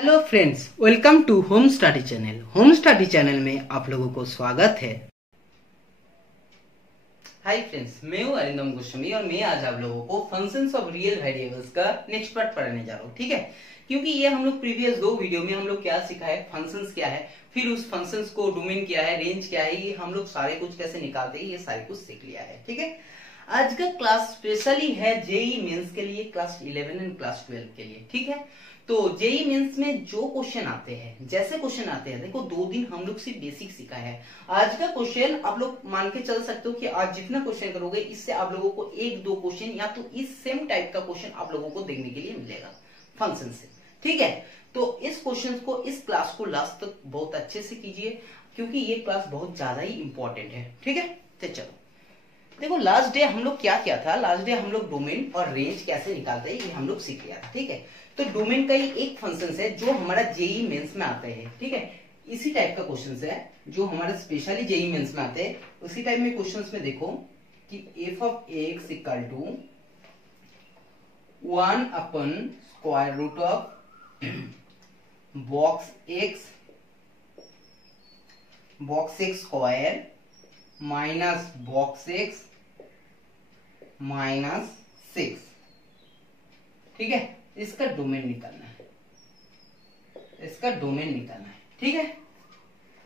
Hello friends, welcome to home study channel. Home study channel में आप लोगों को स्वागत है। हाय फ्रेंड्स, मैं हूं अरिंदम गोस्वामी और मैं आज आप लोगों को फंक्शंस ऑफ रियल वेरिएबल्स का नेक्स्ट पार्ट पढ़ाने जा रहा हूं। ठीक है, क्योंकि ये हम लोग प्रीवियस दो वीडियो में हम लोग क्या सीखा है, फंक्शंस क्या है, फिर उस फंक्शंस को डोमेन क्या है, रेंज क्या है, ये हम लोग सारे कुछ कैसे निकालते हैं, ये सारे कुछ सीख लिया है। ठीक है, आज का क्लास स्पेशली है जेई मेंस के लिए, क्लास 11 एंड क्लास 12 के लिए। ठीक है, तो जेई मेंस में जो क्वेश्चन आते हैं, जैसे क्वेश्चन आते हैं, देखो 2 दिन हम लोग सिर्फ बेसिक सीखा है। आज का क्वेश्चन आप लोग मान के चल सकते हो कि आज जितना क्वेश्चन करोगे इससे आप लोगों को 1-2 क्वेश्चन या तो इस सेम टाइप का क्वेश्चन आप लोगों को देखने के लिए मिलेगा फंक्शन से। ठीक है, तो इस क्वेश्चन को, इस क्लास को लास्ट तक बहुत अच्छे से कीजिए, क्योंकि ये क्लास बहुत ज्यादा ही इंपॉर्टेंट है। ठीक है, तो चलो देखो, लास्ट डे हम लोग क्या किया था, लास्ट डे हम लोग डोमेन और रेंज कैसे निकालते हैं ये हम लोग सीख लिया था। ठीक है, तो डोमेन का ही एक फंक्शन है जो हमारा जेई मेंस में आता है। ठीक है, इसी टाइप का क्वेश्चन है जो हमारा स्पेशली जेई मेंस में आते हैं। उसी टाइप में क्वेश्चन में देखो कि f of x equal to 1/स्क्वायर root of box x square minus box x minus 6। ठीक है, इसका डोमेन निकालना है, इसका डोमेन निकालना है। ठीक है,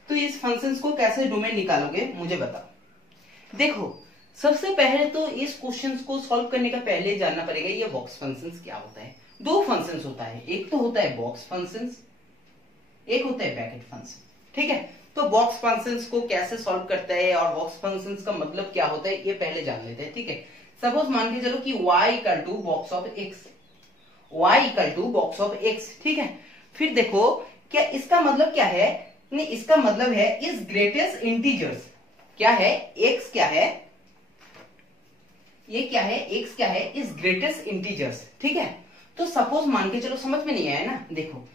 तो इस फंक्शंस को कैसे डोमेन निकालोगे मुझे बताओ। देखो, सबसे पहले तो इस क्वेश्चंस को सॉल्व करने का पहले जानना पड़ेगा ये बॉक्स फंक्शंस क्या होता है। 2 फंक्शंस होता है, एक तो होता है बॉक्स फंक्शंस, एक होता है ब्रैकेट फंक्शन। ठीक है, तो बॉक्स फंक्शंस को कैसे सॉल्व करता है और बॉक्स फंक्शंस का मतलब क्या होता है ये पहले जान लेते हैं। ठीक है, सपोज मान के चलो कि y equal to box of x, y equal to box of x। ठीक है, फिर देखो क्या इसका मतलब क्या है, नहीं इसका मतलब है इस ग्रेटेस्ट इंटीजर्स क्या है, x क्या है, ये क्या है, x क्या है, इस ग्रेटेस्ट इंटीजर्स। ठीक है, तो सपोज मान के चलो, समझ में नहीं आया ना, देखो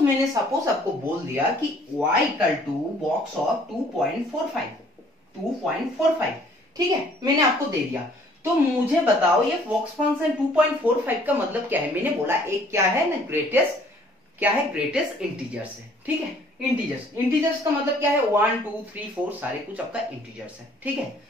मैंने आपको बोल दिया कि y equal to box of 2.45। ठीक है, मैंने आपको दे दिया, तो मुझे बताओ ये बॉक्स फंक्शन 2.45 का मतलब क्या है। मैंने बोला एक क्या है ना, ग्रेटेस्ट क्या है, ग्रेटेस्ट इंटीजर्स है। ठीक है, इंटीजर्स का मतलब क्या है, 1 2 3 4 सारे कुछ आपका इंटीजर्स है। ठीक है,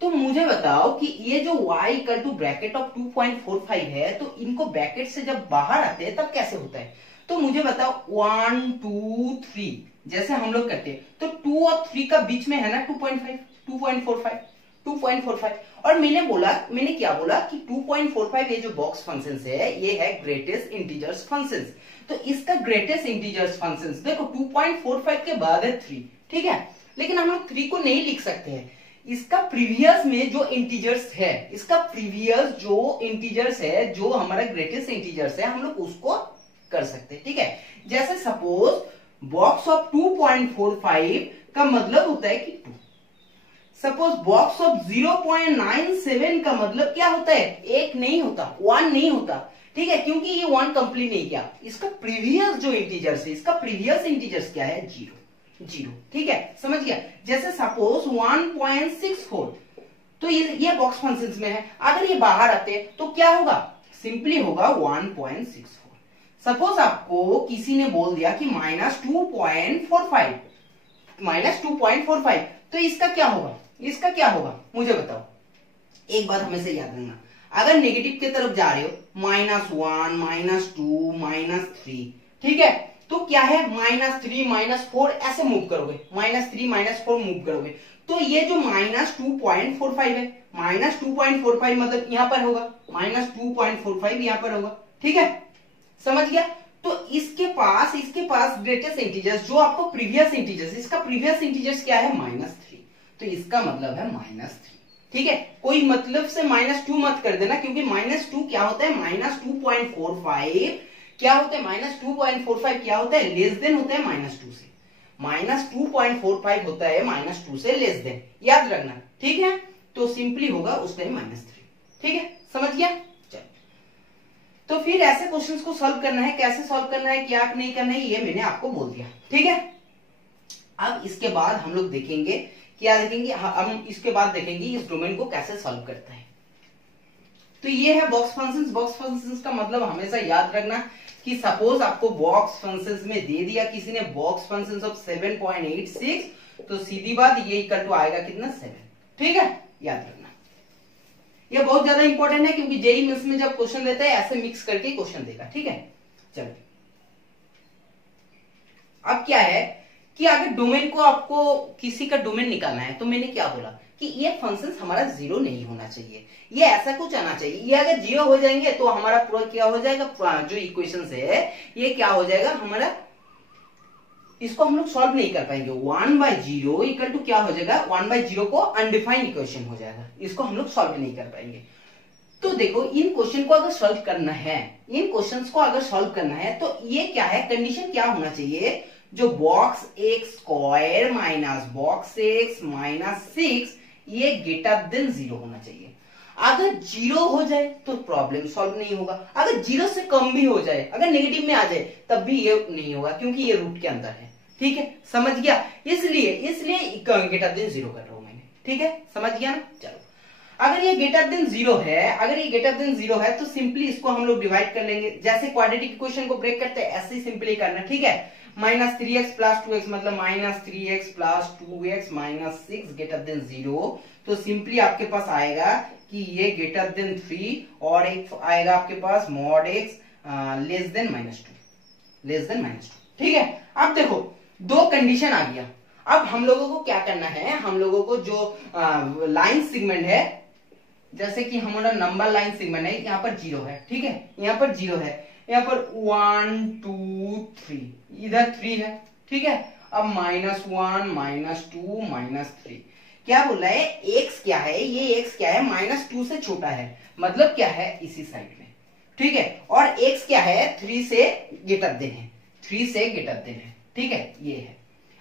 तो मुझे बताओ कि ये जो y equal to bracket of 2.45 है, तो इनको ब्रैकेट से जब बाहर आते हैं तब कैसे होता है। तो मुझे बताओ 1 2 3 जैसे हम लोग करते हैं, तो 2 और 3 का बीच में है ना 2.45 और मैंने क्या बोला कि 2.45 ये जो बॉक्स फंक्शन है ये है ग्रेटेस्ट इंटीजर्स फंक्शन। तो इसका ग्रेटेस्ट इंटीजर्स फंक्शन देखो 2.45 के बाद है 3। ठीक है, लेकिन हम लोग 3 को नहीं लिख सकते हैं, इसका प्रीवियस में जो इंटीजर्स है, इसका प्रीवियस जो इंटीजर्स है, जो हमारा ग्रेटेस्ट इंटीजर्स है, हम लोग उसको कर सकते हैं। ठीक है, जैसे सपोज बॉक्स ऑफ 2.45 का मतलब होता है कि 2। सपोज बॉक्स ऑफ 0.97 का मतलब क्या होता है, 1 नहीं होता, 1 नहीं होता। ठीक है, क्योंकि ये 1 कंप्लीट नहीं किया, इसका प्रीवियस जो इंटीजर्स है, इसका प्रीवियस इंटीजर्स क्या है, 0। ठीक है, समझ गया। जैसे सपोज 1.64, तो ये बॉक्स फंक्शंस में है, अगर ये बाहर आते हैं तो क्या होगा, सिंपली होगा 1.64। सपोज आपको किसी ने बोल दिया कि -2.45, तो इसका क्या होगा, इसका क्या होगा मुझे बताओ। एक बात हमेशा याद रखना, अगर नेगेटिव की तरफ जा रहे हो, -1 -2 -3, ठीक है, तो क्या है, -3 -4 ऐसे मूव करोगे, -3 -4 मूव करोगे, तो ये जो -2.45 है, -2.45 मतलब यहां पर होगा, -2.45 यहां पर होगा। ठीक है, समझ गया। तो इसके पास ग्रेटेस्ट इंटीजर्स जो आपको प्रीवियस इंटीजर्स, इसका प्रीवियस इंटीजर्स क्या है, -3, तो इसका मतलब है -3। ठीक है, कोई मतलब से -2 मत कर देना, क्योंकि -2 क्या होता है, -2.45 क्या होता है, -2.45 क्या होता है, लेस देन होता है -2 से, -2.45 होता है -2 से लेस देन, याद रखना। ठीक है, तो सिंपली होगा उस टाइम -3। ठीक है, समझ गया। तो फिर ऐसे क्वेश्चंस को सॉल्व करना है, कैसे सॉल्व करना है, क्या नहीं करना है, ये मैंने आपको बोल दिया। ठीक है, अब इसके बाद हम लोग देखेंगे, क्या देखेंगे, हम इसके बाद देखेंगे इस डोमेन को कैसे सॉल्व करता है। तो ये है बॉक्स फंक्शंस। बॉक्स फंक्शंस का मतलब हमेशा याद रखना, कि सपोज आपको बॉक्स फंक्शंस में दे दिया किसी ने बॉक्स फंक्शंस ऑफ 7.86, तो सीधी बात ये इक्वल टू आएगा कितना 7। ठीक है, याद रखना ये बहुत ज्यादा इंपॉर्टेंट है, क्योंकि जेईई मेंस में जब क्वेश्चन देता है ऐसे मिक्स करके क्वेश्चन देगा। ठीक है, चलो अब क्या है कि अगर डोमेन को आपको किसी का डोमेन निकालना है, तो मैंने क्या बोला कि ये फंक्शंस हमारा जीरो नहीं होना चाहिए, ये ऐसा कुछ आना चाहिए। ये अगर जीरो हो जाएंगे तो हमारा पूरा क्या हो जाएगा, जो इक्वेशन है ये क्या हो जाएगा हमारा, इसको हम लोग सॉल्व नहीं कर पाएंगे। 1/0 इक्वल टू क्या हो जाएगा, 1/0 को अनडिफाइंड इक्वेशन हो जाएगा, इसको हम लोग सॉल्व नहीं कर पाएंगे। तो देखो इन क्वेश्चन को अगर सॉल्व करना है, इन क्वेश्चंस को अगर सॉल्व करना है तो ये क्या है, कंडीशन क्या होना चाहिए, जो box x square minus box x minus 6 ये ग्रेटर देन 0 होना चाहिए। अगर 0 हो जाए तो प्रॉब्लम सॉल्व नहीं होगा, अगर 0 से कम भी हो जाए, अगर नेगेटिव में आ जाए तब भी ये नहीं होगा, क्योंकि ये रूट के अंदर है। ठीक है, समझ गया, इसलिए ग्रेटर देन 0 कर रहा हूं मैंने। ठीक है, समझ गया ना। चलो अगर ये ग्रेटर देन 0 है, अगर ये ग्रेटर देन 0 है तो सिंपली इसको हम लोग डिवाइड कर लेंगे, जैसे क्वाड्रेटिक इक्वेशन को ब्रेक करते हैं ऐसे ही सिंपली करना। ठीक है, -3x + 2x मतलब -3x + 2x - 6 ग्रेटर देन 0। तो सिंपली आपके पास आएगा कि ये ग्रेटर देन 3 और एक आएगा आपके पास mod x लेस देन -2। ठीक है, अब देखो दो कंडीशन आ गया। अब हम लोगों को क्या करना है, हम लोगों को जो लाइन सेगमेंट है, जैसे कि हमारा नंबर लाइन सेगमेंट है, यहाँ पर 0 है। ठीक है, यहाँ पर 0 है, यहाँ पर 1 2 3, इधर 3 है। ठीक है, अब -1 -2 -3 क्या बोल रहा है, x क्या है, ये x क्या है, -2 से छोटा है, मतलब क्या है इसी साइड में। ठीक है, और x क्या है 3 से ग्रेटर देन है, 3 से ग्रेटर देन है। ठीक है, ये है।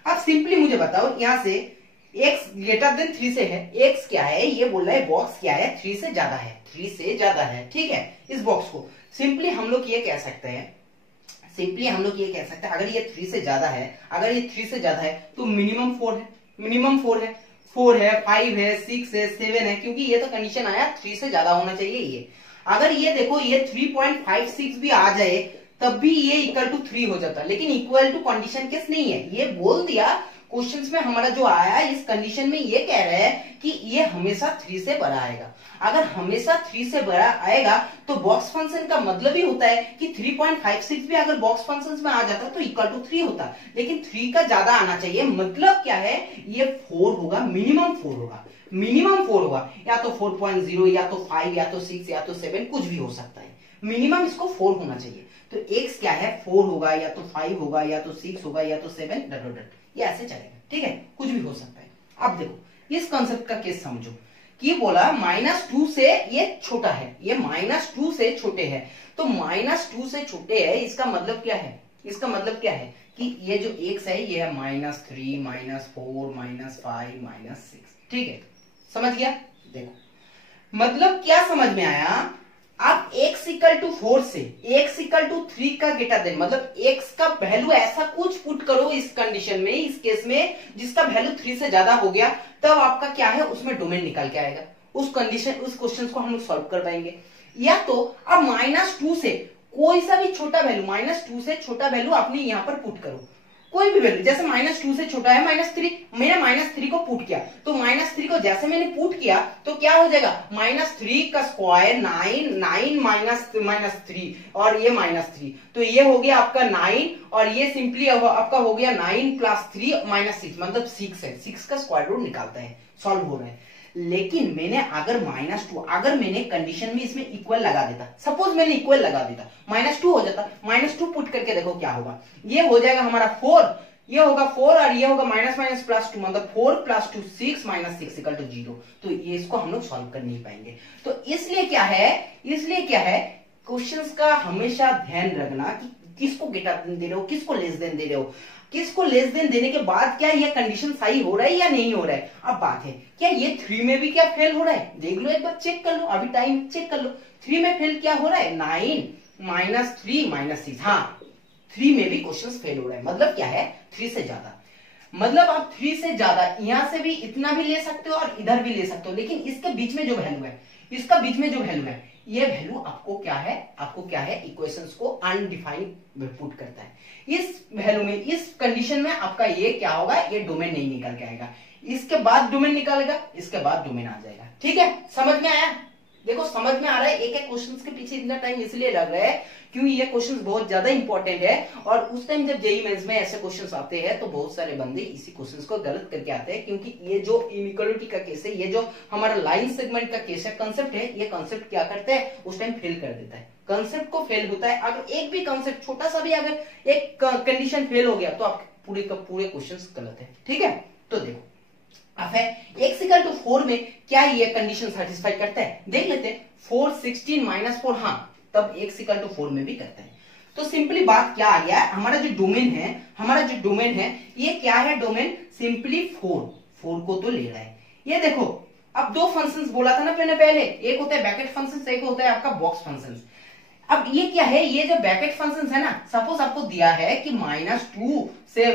अब सिंपली मुझे बताओ यहां से x ग्रेटर देन 3 से है, x क्या है, ये बोल रहा है बॉक्स क्या है 3 से ज्यादा है, 3 से ज्यादा है। ठीक है, इस बॉक्स को सिंपली हम लोग ये कह सकते हैं, अगर ये 3 से ज्यादा है, अगर ये 3 से ज्यादा है तो मिनिमम 4 है, 4 है 5 है 6 है 7 है, क्योंकि ये तो कंडीशन आया 3 से ज्यादा होना चाहिए। ये अगर ये देखो ये 3.56 भी आ जाए तब भी ये इक्वल टू 3 हो जाता, लेकिन इक्वल टू कंडीशन केस नहीं है। ये बोल दिया क्वेश्चंस में हमारा जो आया इस कंडीशन में ये कह रहा है कि ये हमेशा 3 से बड़ा आएगा। अगर हमेशा 3 से बड़ा आएगा तो बॉक्स फंक्शन का मतलब ही होता है कि 3.56 भी अगर बॉक्स फंक्शन में आ जाता तो इक्वल टू 3 होता, लेकिन 3 का ज्यादा आना चाहिए। मतलब क्या है, ये 4 होगा, मिनिमम 4 होगा, या तो 4.0 या तो 5 या तो 6 या तो 7 कुछ भी हो सकता है, मिनिमम इसको 4 होना चाहिए। तो x क्या है 4 होगा, या तो 5 होगा, या तो 6 होगा, या तो 7 डॉट, ये ऐसे चलेगा। ठीक है, कुछ भी हो सकता है। अब देखो इस कॉन्सेप्ट का केस समझो कि बोला -2 से ये छोटा है, ये -2 से छोटे है, तो -2 से छोटे है इसका मतलब क्या है, इसका मतलब क्या है कि ये जो x है ये है -3 -4 -5 -6। ठीक है, समझ गया। देखो मतलब क्या समझ में आया, आप x = 4 से x = 3 का ग्रेटर देन, मतलब x का वैल्यू ऐसा कुछ पुट करो इस कंडीशन में, इस केस में जिसका वैल्यू 3 से ज्यादा हो गया, तब आपका क्या है उसमें डोमेन निकल के आएगा, उस कंडीशन उस क्वेश्चन को हम लोग सॉल्व कर पाएंगे। या तो अब -2 से कोई सा भी छोटा वैल्यू, -2 से छोटा वैल्यू आपने यहाँ पर पुट करो, कोई भी वैल्यू, जैसे -2 से छोटा है -3, मैंने -3 को पुट किया, तो -3 को जैसे मैंने पुट किया तो क्या हो जाएगा, -3 का स्क्वायर 9 -3 और ये -3, तो ये हो गया आपका 9 और ये सिंपली आपका हो गया 9 + 3 -6, मतलब 6 है, 6 का स्क्वायर रूट निकालता है, सॉल्व हो रहा है। लेकिन मैंने अगर -2, अगर मैंने कंडीशन में इसमें इक्वल लगा देता, सपोज मैंने इक्वल लगा देता, -2 हो जाता, -2 पुट करके देखो क्या होगा, ये हो जाएगा हमारा 4, ये होगा 4 और ये होगा -+2, मतलब 4 + 2 6 -6 = 0। तो ये इसको हम लोग सॉल्व कर नहीं पाएंगे। तो इसलिए क्या है क्वेश्चंस का हमेशा ध्यान रखना कि किसको ग्रेटर देन दे रहे हो, किसको लेस देन दे रहे हो, किसको लेस देन देने के बाद क्या ये कंडीशन सही हो रहा है या नहीं हो रहा है। अब बात है क्या ये 3 में भी क्या फेल हो रहा है, देख लो एक बार, चेक कर लो, अभी टाइम चेक कर लो, 3 में फेल क्या हो रहा है, 9 -3 -6, हाँ 3 में भी क्वेश्चन फेल हो रहा है, मतलब क्या है 3 से ज्यादा, मतलब आप 3 से ज्यादा यहां से भी इतना भी ले सकते हो और इधर भी ले सकते हो, लेकिन इसके बीच में जो वैल्यू है, इसका बीच में जो वैल्यू है ये वैल्यू आपको क्या है इक्वेशंस को अनडिफाइंड पुट करता है। इस वैल्यू में, इस कंडीशन में आपका ये क्या होगा, ये डोमेन नहीं निकल के आएगा, इसके बाद डोमेन निकालेगा, इसके बाद डोमेन आ जाएगा। ठीक है, समझ में आया? देखो समझ में आ रहा है, एक एक क्वेश्चन के पीछे इतना टाइम इसलिए लग रहा है क्योंकि ये क्वेश्चन बहुत ज्यादा इंपॉर्टेंट है, और उस टाइम जब जेईई मेंस में ऐसे क्वेश्चन आते हैं तो बहुत सारे बंदे इसी क्वेश्चन को गलत करके आते हैं, क्योंकि ये जो इनइक्वालिटी का केस है, ये जो हमारा लाइन सेगमेंट का केस है, कंसेप्ट है, ये कंसेप्ट क्या करते हैं उस टाइम फेल कर देता है, कंसेप्ट को फेल होता है। अगर एक भी कंसेप्ट छोटा सा भी अगर एक कंडीशन फेल हो गया तो आपके पूरे का पूरे क्वेश्चन गलत है। ठीक है, तो देखो अब है x इक्वल टू 4 में क्या ये कंडीशन सेटिस्फाई करता है, देख लेते हैं। 4 16 माइनस 4, हाँ तब x इक्वल टू 4 में भी करता है। तो सिंपली बात क्या आ गया, हमारा जो डोमेन है ये क्या है, डोमेन सिंपली 4 को तो ले रहा है। ये देखो अब दो फंक्शंस बोला था ना मैंने पहले, एक होता है ब्रैकेट फंक्शंस, एक होता है आपका बॉक्स फंक्शंस। अब ये क्या है, ये जो ब्रैकेट फंक्शंस है ना, सपोज आपको दिया है कि -2 से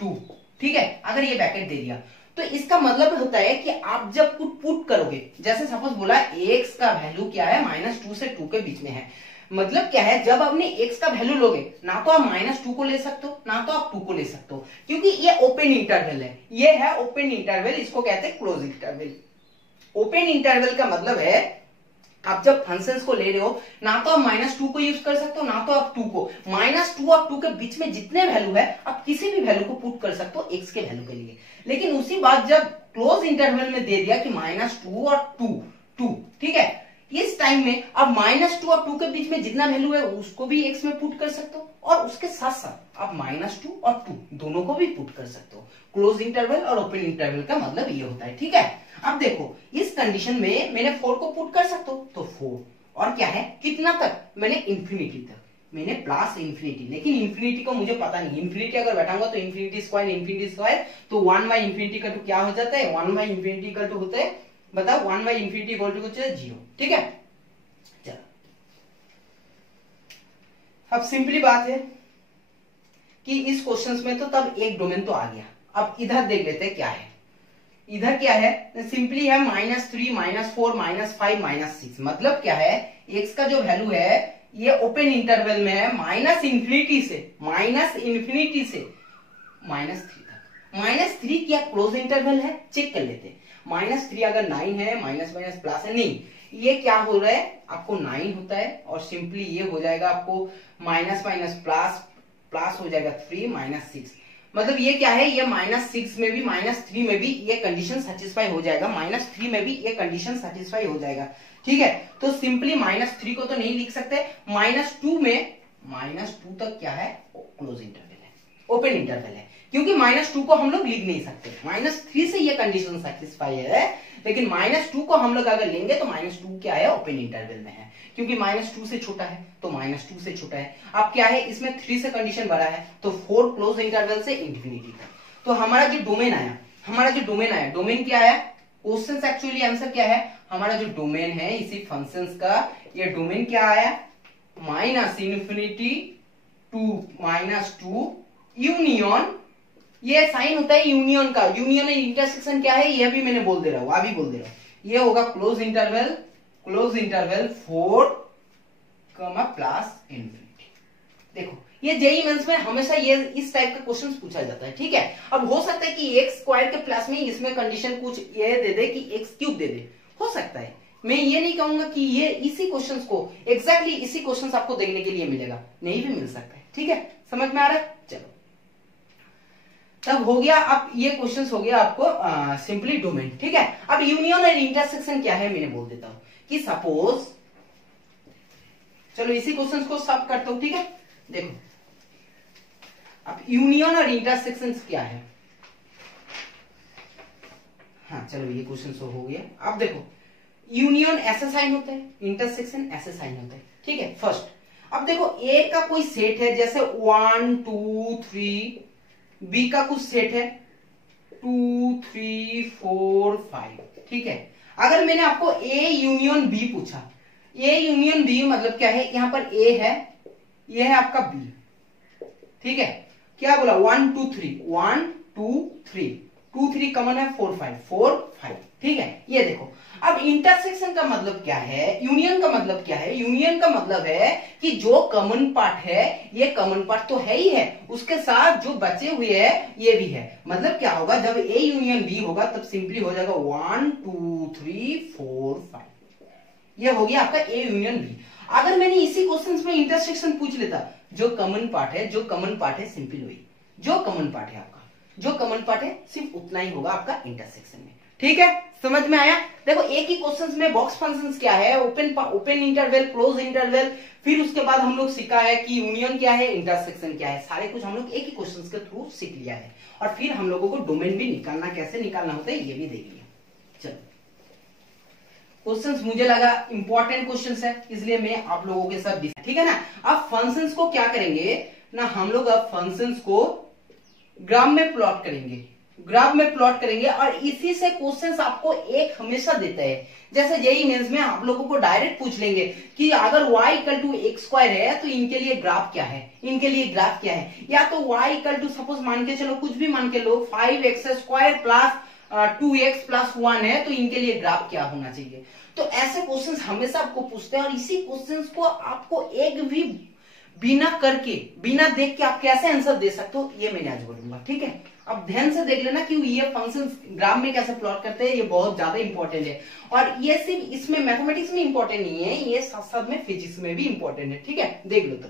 2, ठीक है, अगर ये ब्रैकेट दे दिया तो इसका मतलब होता है कि आप जब पुट करोगे, जैसे सपोज बोला x का वैल्यू क्या है, -2 से 2 के बीच में है, मतलब क्या है, जब आपने x का वैल्यू लोगे ना तो आप -2 को ले सकते हो ना तो आप 2 को ले सकते हो, क्योंकि ये ओपन इंटरवल है, ये है ओपन इंटरवल, इसको कहते हैं क्लोज इंटरवल। ओपन इंटरवल का मतलब है आप जब फंक्शंस को ले रहे हो ना तो आप -2 को यूज कर सकते हो ना तो आप 2 को, -2 और 2 के बीच में जितने वैल्यू है आप किसी भी वैल्यू को पुट कर सकते हो x के वैल्यू के लिए। लेकिन उसी बात जब क्लोज इंटरवल में दे दिया कि -2 और 2, ठीक है, इस टाइम में अब -2 और 2 के बीच में जितना वैल्यू है उसको भी x में पुट कर सकते हो, और उसके साथ साथ आप -2 और 2 दोनों को भी पुट कर सकते हो। क्लोज इंटरवल और ओपन इंटरवल का मतलब ये होता है। ठीक है, अब देखो इस कंडीशन में मैंने 4 को पुट कर सकता हूं, तो 4 और क्या है, कितना तक, मैंने इंफिनिटी तक, मैंने प्लस इंफिनिटी, लेकिन इंफिनिटी को मुझे पता नहीं, इंफिनिटी अगर बैठाऊंगा तो इंफिनिटी स्क्वायर तो 1 बाई इंफिनिटी का क्या हो जाता है, 1 बाई इंफिनिटी का होता है, बताओ 1 बाई इंफिनिटी इक्वल टू कुछ 0। ठीक है, चलो अब सिंपली बात है कि इस क्वेश्चंस में तो तब एक डोमेन तो आ गया। अब इधर देख लेते हैं क्या है, इधर क्या है, सिंपली है -3 -4 -5 -6, मतलब क्या है, x का जो वैल्यू है ये ओपन इंटरवल में है माइनस इन्फिनिटी से -3 तक। -3 क्या क्लोज इंटरवल है, चेक कर लेते हैं। -3 अगर 9 है, माइनस प्लस है, नहीं, ये क्या हो रहा है आपको 9 होता है, और सिंपली ये हो जाएगा आपको माइनस प्लस हो जाएगा 3 -6, मतलब ये क्या है, ये -6 में भी -3 में भी ये कंडीशन सेटिस्फाई हो जाएगा, -3 में भी ये कंडीशन सेटिस्फाई हो जाएगा। ठीक है, तो सिंपली -3 को तो नहीं लिख सकते, -2 में -2 तक क्या है, क्लोज इंटरवल है, ओपन इंटरवल है, क्योंकि -2 को हम लोग लिख नहीं सकते, -3 से ये कंडीशन सेटिस्फाई है, लेकिन -2 को हम लोग अगर लेंगे तो -2 क्या है, ओपन इंटरवल में है, क्योंकि -2 से छोटा है तो -2 से छोटा है। अब क्या है, इसमें 3 से कंडीशन बड़ा है तो 4 क्लोज इंटरवल से इंफिनिटी तक। तो हमारा जो डोमेन आया, डोमेन क्या आया, क्वेश्चन एक्चुअली आंसर क्या है, हमारा जो डोमेन है इसी फंक्शंस का, ये डोमेन क्या आया, -इन्फिनिटी टू -2 यूनियन, ये साइन होता है यूनियन का, यूनियन एंड इंटरसेक्शन क्या है, ये भी मैंने बोल दे रहा हूं, अभी बोल दे रहा हूं, ये होगा क्लोज इंटरवल 4 प्लस इंफिनिटी। देखो ये जेईई मेंस में हमेशा ये इस टाइप का क्वेश्चन पूछा जाता है। ठीक है, अब हो सकता है कि x स्क्वायर के प्लस में इसमें कंडीशन कुछ ये दे दे कि x क्यूब दे दे, हो सकता है, मैं ये नहीं कहूंगा कि ये इसी क्वेश्चंस को एग्जैक्टली इसी क्वेश्चंस आपको देखने के लिए मिलेगा, नहीं भी मिल सकता है। ठीक है, समझ में आ रहा है, चलो तब हो गया। अब ये क्वेश्चंस हो गया आपको सिंपली डोमेन। ठीक है, अब यूनियन और इंटरसेक्शन क्या है मैंने बोल देता हूं कि सपोज, चलो इसी क्वेश्चंस को सब करता हूं। ठीक है, देखो अब यूनियन और इंटरसेक्शन क्या है, हाँ चलो ये क्वेश्चन हो गया। अब देखो यूनियन ऐसा साइन होता है, इंटरसेक्शन ऐसे साइन होता है। ठीक है, फर्स्ट अब देखो ए का कोई सेट है, जैसे 1 2 3, बी का कुछ सेट है 2 3 4 5। ठीक है, अगर मैंने आपको ए यूनियन बी पूछा, ए यूनियन बी मतलब क्या है, यहां पर ए है, ये है आपका बी। ठीक है, क्या बोला 1 2 3, 1 2 3, 2 3 कॉमन है 4 5 4 5, ठीक है। ये देखो अब इंटरसेक्शन का मतलब क्या है, यूनियन का मतलब क्या है, यूनियन का मतलब है कि जो कॉमन पार्ट है ये कॉमन पार्ट तो है ही है, उसके साथ जो बचे हुए है ये भी है। मतलब क्या होगा, जब ए यूनियन बी होगा तब सिंपली हो जाएगा 1 2 3 4 5, ये हो गया आपका ए यूनियन बी। अगर मैंने इसी क्वेश्चन में इंटरसेक्शन पूछ लेता, जो कॉमन पार्ट है, जो कॉमन पार्ट है सिंपल वही, जो कॉमन पार्ट है आपका, जो कॉमन पार्ट है सिर्फ उतना ही होगा आपका इंटरसेक्शन में, ठीक है। समझ में आया। देखो एक ही क्वेश्चन में बॉक्स फंक्शंस क्या है, ओपन इंटरवल, क्लोज इंटरवल, फिर उसके बाद हम लोग सीखा है कि यूनियन क्या है, इंटरसेक्शन क्या है, सारे कुछ हम लोग एक ही क्वेश्चन के थ्रू सीख लिया है। और फिर हम लोगों को डोमेन भी निकालना, कैसे निकालना होता है ये भी देख लिया। चलो क्वेश्चंस मुझे लगा इंपॉर्टेंट क्वेश्चंस है, इसलिए मैं आप लोगों के साथ, ठीक है ना। अब फंक्शंस को क्या करेंगे ना, हम लोग अब फंक्शंस को ग्राफ में प्लॉट करेंगे, ग्राफ में प्लॉट करेंगे। और इसी से क्वेश्चंस आपको एक हमेशा देता है, जैसे जेईई मेंस में आप लोगों को डायरेक्ट पूछ लेंगे कि अगर y equal to x square है तो इनके लिए ग्राफ क्या है, इनके लिए ग्राफ क्या है। या तो y इक्वल टू सपोज मान के चलो, कुछ भी मान के लो, 5x square plus 2x plus 1 है तो इनके लिए ग्राफ क्या होना चाहिए। तो ऐसे क्वेश्चंस हमेशा आपको पूछते हैं, और इसी क्वेश्चंस को आपको एक भी बिना करके, बिना देख के आप कैसे आंसर दे सकते हो ये मैंने आज बोलूंगा, ठीक है। अब ध्यान से देख लेना कि ये फंक्शन ग्राफ में कैसे प्लॉट करते हैं, ये बहुत ज्यादा इंपॉर्टेंट है। और ये सिर्फ इसमें मैथमेटिक्स में इंपॉर्टेंट नहीं है, ये साथ साथ में फिजिक्स में भी इंपॉर्टेंट है, ठीक है। देख लो तो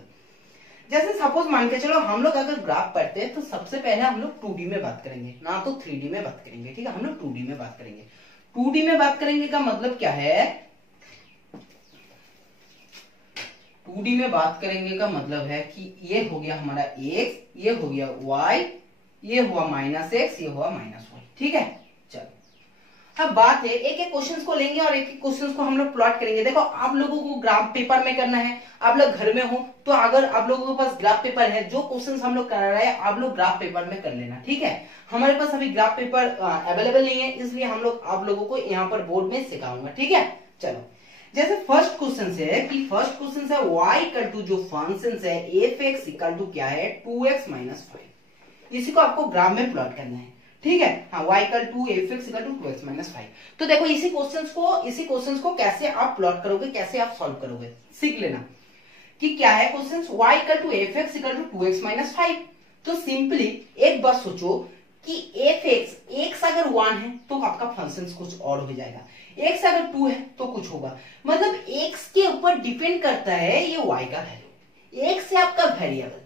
जैसे सपोज मान के चलो, हम लोग अगर ग्राफ पढ़ते हैं तो सबसे पहले हम लोग 2D में बात करेंगे, ना तो 3D में बात करेंगे, ठीक है। हम लोग 2D में बात करेंगे। 2D में बात करेंगे का मतलब क्या है, 2D में बात करेंगे का मतलब है कि ये हो गया हमारा x, ये हो गया y, ये हुआ -x, ये हुआ -y, ठीक है। चलो अब बात है, एक एक क्वेश्चंस को लेंगे और एक एक क्वेश्चंस को हम लोग प्लॉट करेंगे। देखो आप लोगों को ग्राफ पेपर में करना है, आप लोग घर में हो तो अगर आप लोगों के पास ग्राफ पेपर है, जो क्वेश्चंस हम लोग कर रहे हैं आप लोग ग्राफ पेपर में कर लेना, ठीक है। हमारे पास अभी ग्राफ पेपर अवेलेबल नहीं है, इसलिए हम लोग आप लोगों को यहाँ पर बोर्ड में सिखाऊंगा, ठीक है। चलो जैसे फर्स्ट क्वेश्चन है कि फर्स्ट क्वेश्चन है y इक्वल टू जो फंक्शन है f(x) इक्वल टू क्या है 2x - 5, इसी को आपको ग्राफ में प्लॉट करना है, ठीक है। हाँ y equal to f(x) equal to 2x - 5। तो देखो इसी क्वेश्चंस को कैसे आप प्लॉट करोगे, कैसे आप सॉल्व करोगे, सीख लेना कि क्या है question y equal to f(x) equal to 2x - 5। तो सिंपली एक बात सोचो कि x अगर 1 है तो आपका फंक्शन कुछ और हो जाएगा, x अगर 2 है तो कुछ होगा। मतलब x के ऊपर डिपेंड करता है ये y का वैल्यू, x है आपका वेरिएबल,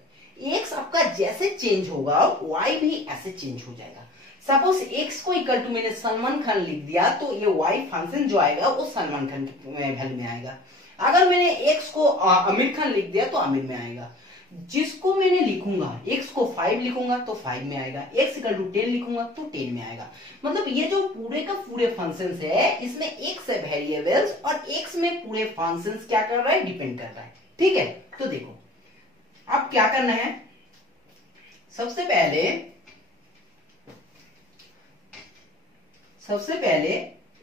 x आपका जैसे चेंज होगा y भी ऐसे चेंज हो जाएगा। सपोज x को इक्वल टू मैंने सलमान खान लिख दिया तो ये y फंक्शन जो आएगा वो सलमान खान के वैल्यू में आएगा। अगर मैंने x को आमिर खान लिख दिया तो आमिर में आएगा। जिसको मैंने लिखूंगा x को 5 लिखूंगा तो 5 में आएगा, x इक्वल टू 10 लिखूंगा तो 10 में आएगा। मतलब ये जो पूरे का पूरे फंक्शंस है इसमें x है वेरिएबल्स और x में पूरे फंक्शंस क्या कर रहा है, डिपेंड कर रहा है, ठीक है। तो देखो अब क्या करना है, सबसे पहले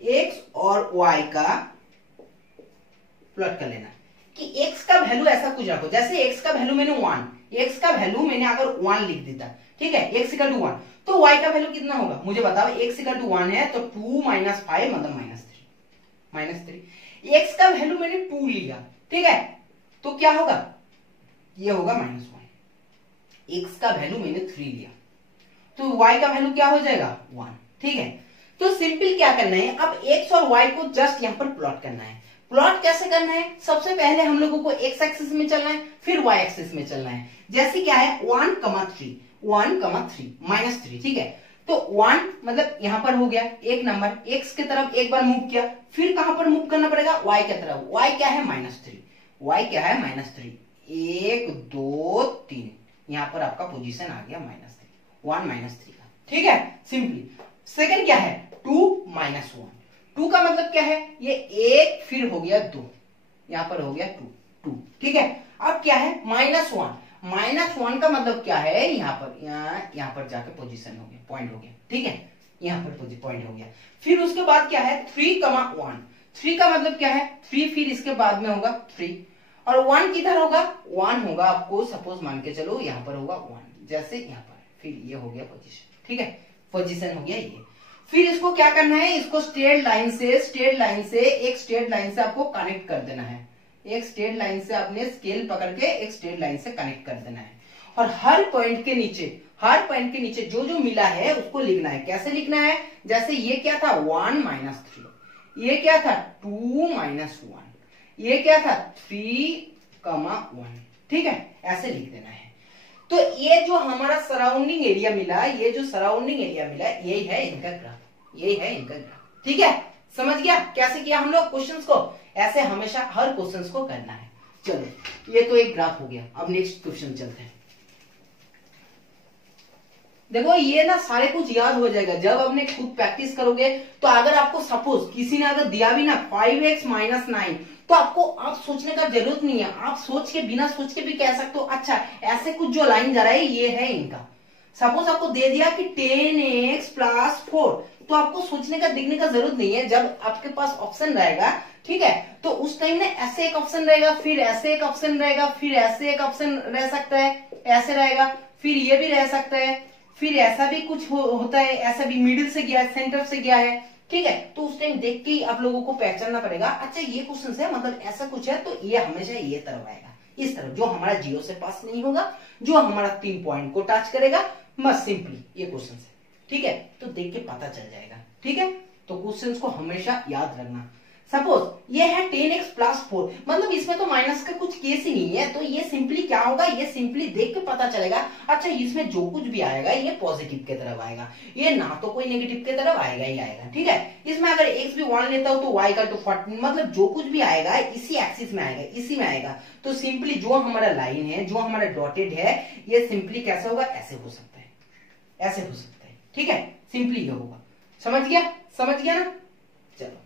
x और y का प्लॉट कर लेना कि x का वैल्यू ऐसा कुछ रखो, जैसे x का वैल्यू मैंने 1, x का वैल्यू मैंने अगर 1 लिख देता, ठीक है, x इक्वल टू 1 तो y का वैल्यू कितना होगा मुझे बताओ। x इक्वल टू 1 है तो 2 - 5 मतलब -3। x का वैल्यू मैंने 2 लिया, ठीक है, तो क्या होगा, ये होगा -1। x का वैल्यू मैंने 3 लिया तो y का वैल्यू क्या हो जाएगा 1, ठीक है। तो सिंपल क्या करना है, अब x और y को जस्ट यहां पर प्लॉट करना है। प्लॉट कैसे करना है, सबसे पहले हम लोगों को x एक्सिस में चलना है, फिर y एक्सिस में चलना है। जैसे क्या है 1, 3 -3, ठीक है। तो 1 मतलब यहां पर हो गया एक नंबर, x की तरफ एक बार मूव किया, फिर कहां पर मूव करना पड़ेगा y की तरफ। y क्या है -3, y क्या है -3, 1 2 3, यहां पर आपका पोजीशन आ गया -3, 1 -3 का, ठीक है। सिंपली सेकंड क्या है 2 - 1, 2 का मतलब क्या है, ये 1 फिर हो गया 2, यहां पर हो गया 2, ठीक है। अब क्या है -1 का मतलब क्या है, यहां पर जाके पोजीशन हो गया, पॉइंट हो गया, ठीक है, यहां पर पॉइंट हो गया। फिर उसके बाद क्या है 3, 1, 3 का मतलब क्या है 3 फिर इसके बाद में होगा 3 और 1 किधर होगा, 1 होगा आपको सपोज मान के चलो यहां पर होगा 1, जैसे यहां पर फिर ये हो गया पोजीशन, ठीक है। पोजीशन हो गया ये। फिर इसको क्या करना है, इसको स्ट्रेट लाइन से एक स्ट्रेट लाइन से आपको कनेक्ट कर देना है। एक स्ट्रेट लाइन से आपने स्केल पकड़ के एक स्ट्रेट लाइन से कनेक्ट कर देना है और हर पॉइंट के नीचे जो जो मिला है उसको लिखना है। कैसे लिखना है, जैसे ये क्या था 1 - 3, ये क्या था 2 - 1, ये क्या था 3, 1, ठीक है, ऐसे लिख देना है। तो ये जो हमारा सराउंडिंग एरिया मिला, यही है इनका ग्राफ, ठीक है। समझ गया कैसे किया हम लोग क्वेश्चंस को, ऐसे हमेशा हर क्वेश्चंस को करना है। चलो ये तो एक ग्राफ हो गया। अब नेक्स्ट क्वेश्चन चलते हैं। देखो ये ना सारे कुछ याद हो जाएगा जब आपने खुद प्रैक्टिस करोगे। तो अगर आपको सपोज किसी ने अगर दिया भी ना 5x - 9, तो आप सोचने का जरूरत नहीं है, आप बिना सोच के भी कह सकते हो अच्छा ऐसे कुछ जो लाइन जा रहा है ये है इनका। सपोज आपको दे दिया कि 10x + 4, तो आपको सोचने का दिखने का जरूरत नहीं है। जब आपके पास ऑप्शन रहेगा, ठीक है, तो उस टाइम में ऐसे एक ऑप्शन रहेगा, फिर ऐसे एक ऑप्शन रहेगा, फिर ऐसे एक ऑप्शन रह सकता है, ऐसे रहेगा, फिर ये भी रह सकता है, फिर ऐसा भी कुछ होता है, ऐसा भी मिडिल से गया है, सेंटर से गया है, ठीक है। तो उस टाइम देख के ही आप लोगों को पहचानना पड़ेगा, अच्छा ये क्वेश्चन है मतलब ऐसा कुछ है, तो ये हमेशा ये तरफ आएगा, इस तरफ जो हमारा 0 से पास नहीं होगा, जो हमारा 3 पॉइंट को टच करेगा, बस सिंपली ये क्वेश्चन है, ठीक है। तो देख के पता चल जाएगा, ठीक है। तो क्वेश्चंस को हमेशा याद रखना। सपोज ये है 10x + 4, मतलब इसमें तो माइनस का कुछ केस ही नहीं है, तो ये सिंपली क्या होगा, ये सिंपली देख के पता चलेगा अच्छा इसमें जो कुछ भी आएगा ये पॉजिटिव के तरफ आएगा, ये ना तो कोई नेगेटिव के तरफ आएगा ही आएगा, ठीक है। इसमें अगर x भी 1 लेता हो तो y का तो 14, मतलब जो कुछ भी आएगा इसी एक्सिस में आएगा, इसी में आएगा। तो सिंपली जो हमारा लाइन है, जो हमारा डॉटेड है, ये सिंपली कैसे होगा, ऐसे हो सकता है, ऐसे हो सकता है, ठीक है। सिंपली ये होगा, समझ गया ना। चलो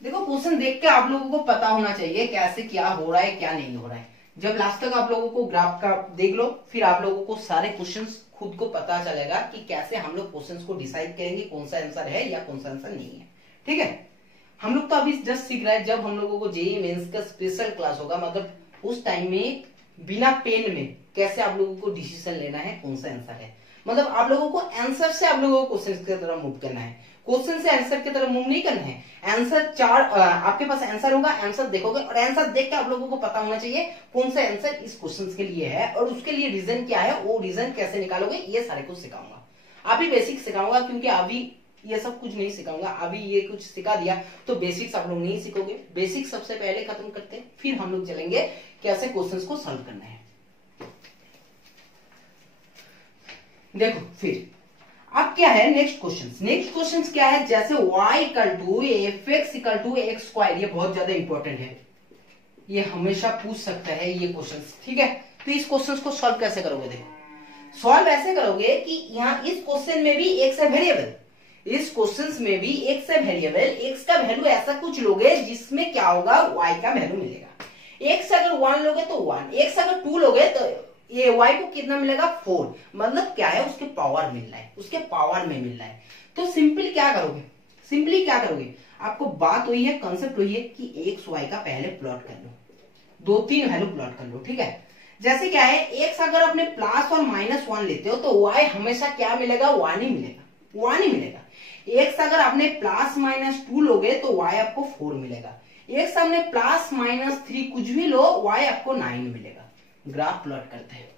देखो क्वेश्चन देख के आप लोगों को पता होना चाहिए कैसे क्या हो रहा है क्या नहीं हो रहा है। जब लास्ट तक आप लोगों को ग्राफ का देख लो, फिर आप लोगों को सारे क्वेश्चंस खुद को पता चलेगा कि कैसे हम लोग क्वेश्चंस को डिसाइड करेंगे कौन सा आंसर है या कौन सा आंसर नहीं है, ठीक है। हम लोग तो अभी जस्ट सीख रहे हैं, जब हम लोगों को जेईई मेंस का स्पेशल क्लास होगा, मतलब उस टाइम में बिना पेन में कैसे आप लोगों को डिसीजन लेना है कौन सा आंसर है, मतलब आप लोगों को आंसर से आप लोगों को क्वेश्चन की तरफ मूव करना है, क्वेश्चन से आंसर की तरफ मूव नहीं करना है। आंसर आपके पास आंसर होगा, आंसर देखोगे और आंसर देख के आप लोगों को पता होना चाहिए कौन सा आंसर इस क्वेश्चन के लिए है और उसके लिए रीजन क्या है, वो रीजन कैसे निकालोगे, ये सारे कुछ सिखाऊंगा। अभी बेसिक सिखाऊंगा क्योंकि अभी ये सब कुछ नहीं सिखाऊंगा, अभी ये कुछ सिखा दिया तो बेसिक्स आप लोग नहीं सीखोगे। बेसिक सबसे पहले खत्म करते हैं, फिर हम लोग चलेंगे कैसे क्वेश्चंस को सॉल्व करना है। देखो फिर अब क्या है नेक्स्ट क्वेश्चन क्या है, जैसे y = fx = x², ये बहुत ज्यादा इंपॉर्टेंट है, ये हमेशा पूछ सकता है ये क्वेश्चन, ठीक है। तो इस क्वेश्चन को सॉल्व कैसे करोगे, देखो सॉल्व ऐसे करोगे कि यहाँ इस क्वेश्चन में भी x है वेरिएबल, इस क्वेश्चन में भी x है वेरिएबल, x का वैल्यू ऐसा कुछ लोगे जिसमें क्या होगा y का वैल्यू मिलेगा। x अगर 1 लोगे तो 1, x अगर 2 लोगे तो ये y को कितना मिलेगा 4, मतलब क्या है उसके पावर मिल रहा है, उसके पावर में मिल रहा है। तो सिंपली क्या करोगे, आपको बात वही है, कंसेप्ट वही है कि x y का पहले प्लॉट कर लो, 2-3 वैल्यू प्लॉट कर लो, ठीक है। जैसे क्या है x अगर अपने प्लस और -1 लेते हो तो y हमेशा क्या मिलेगा, 1 ही मिलेगा। x अगर आपने +-2 लोगे तो y आपको 4 मिलेगा, x हमने +-3 कुछ भी लो y आपको 9 मिलेगा। ग्राफ प्लॉट करते हैं,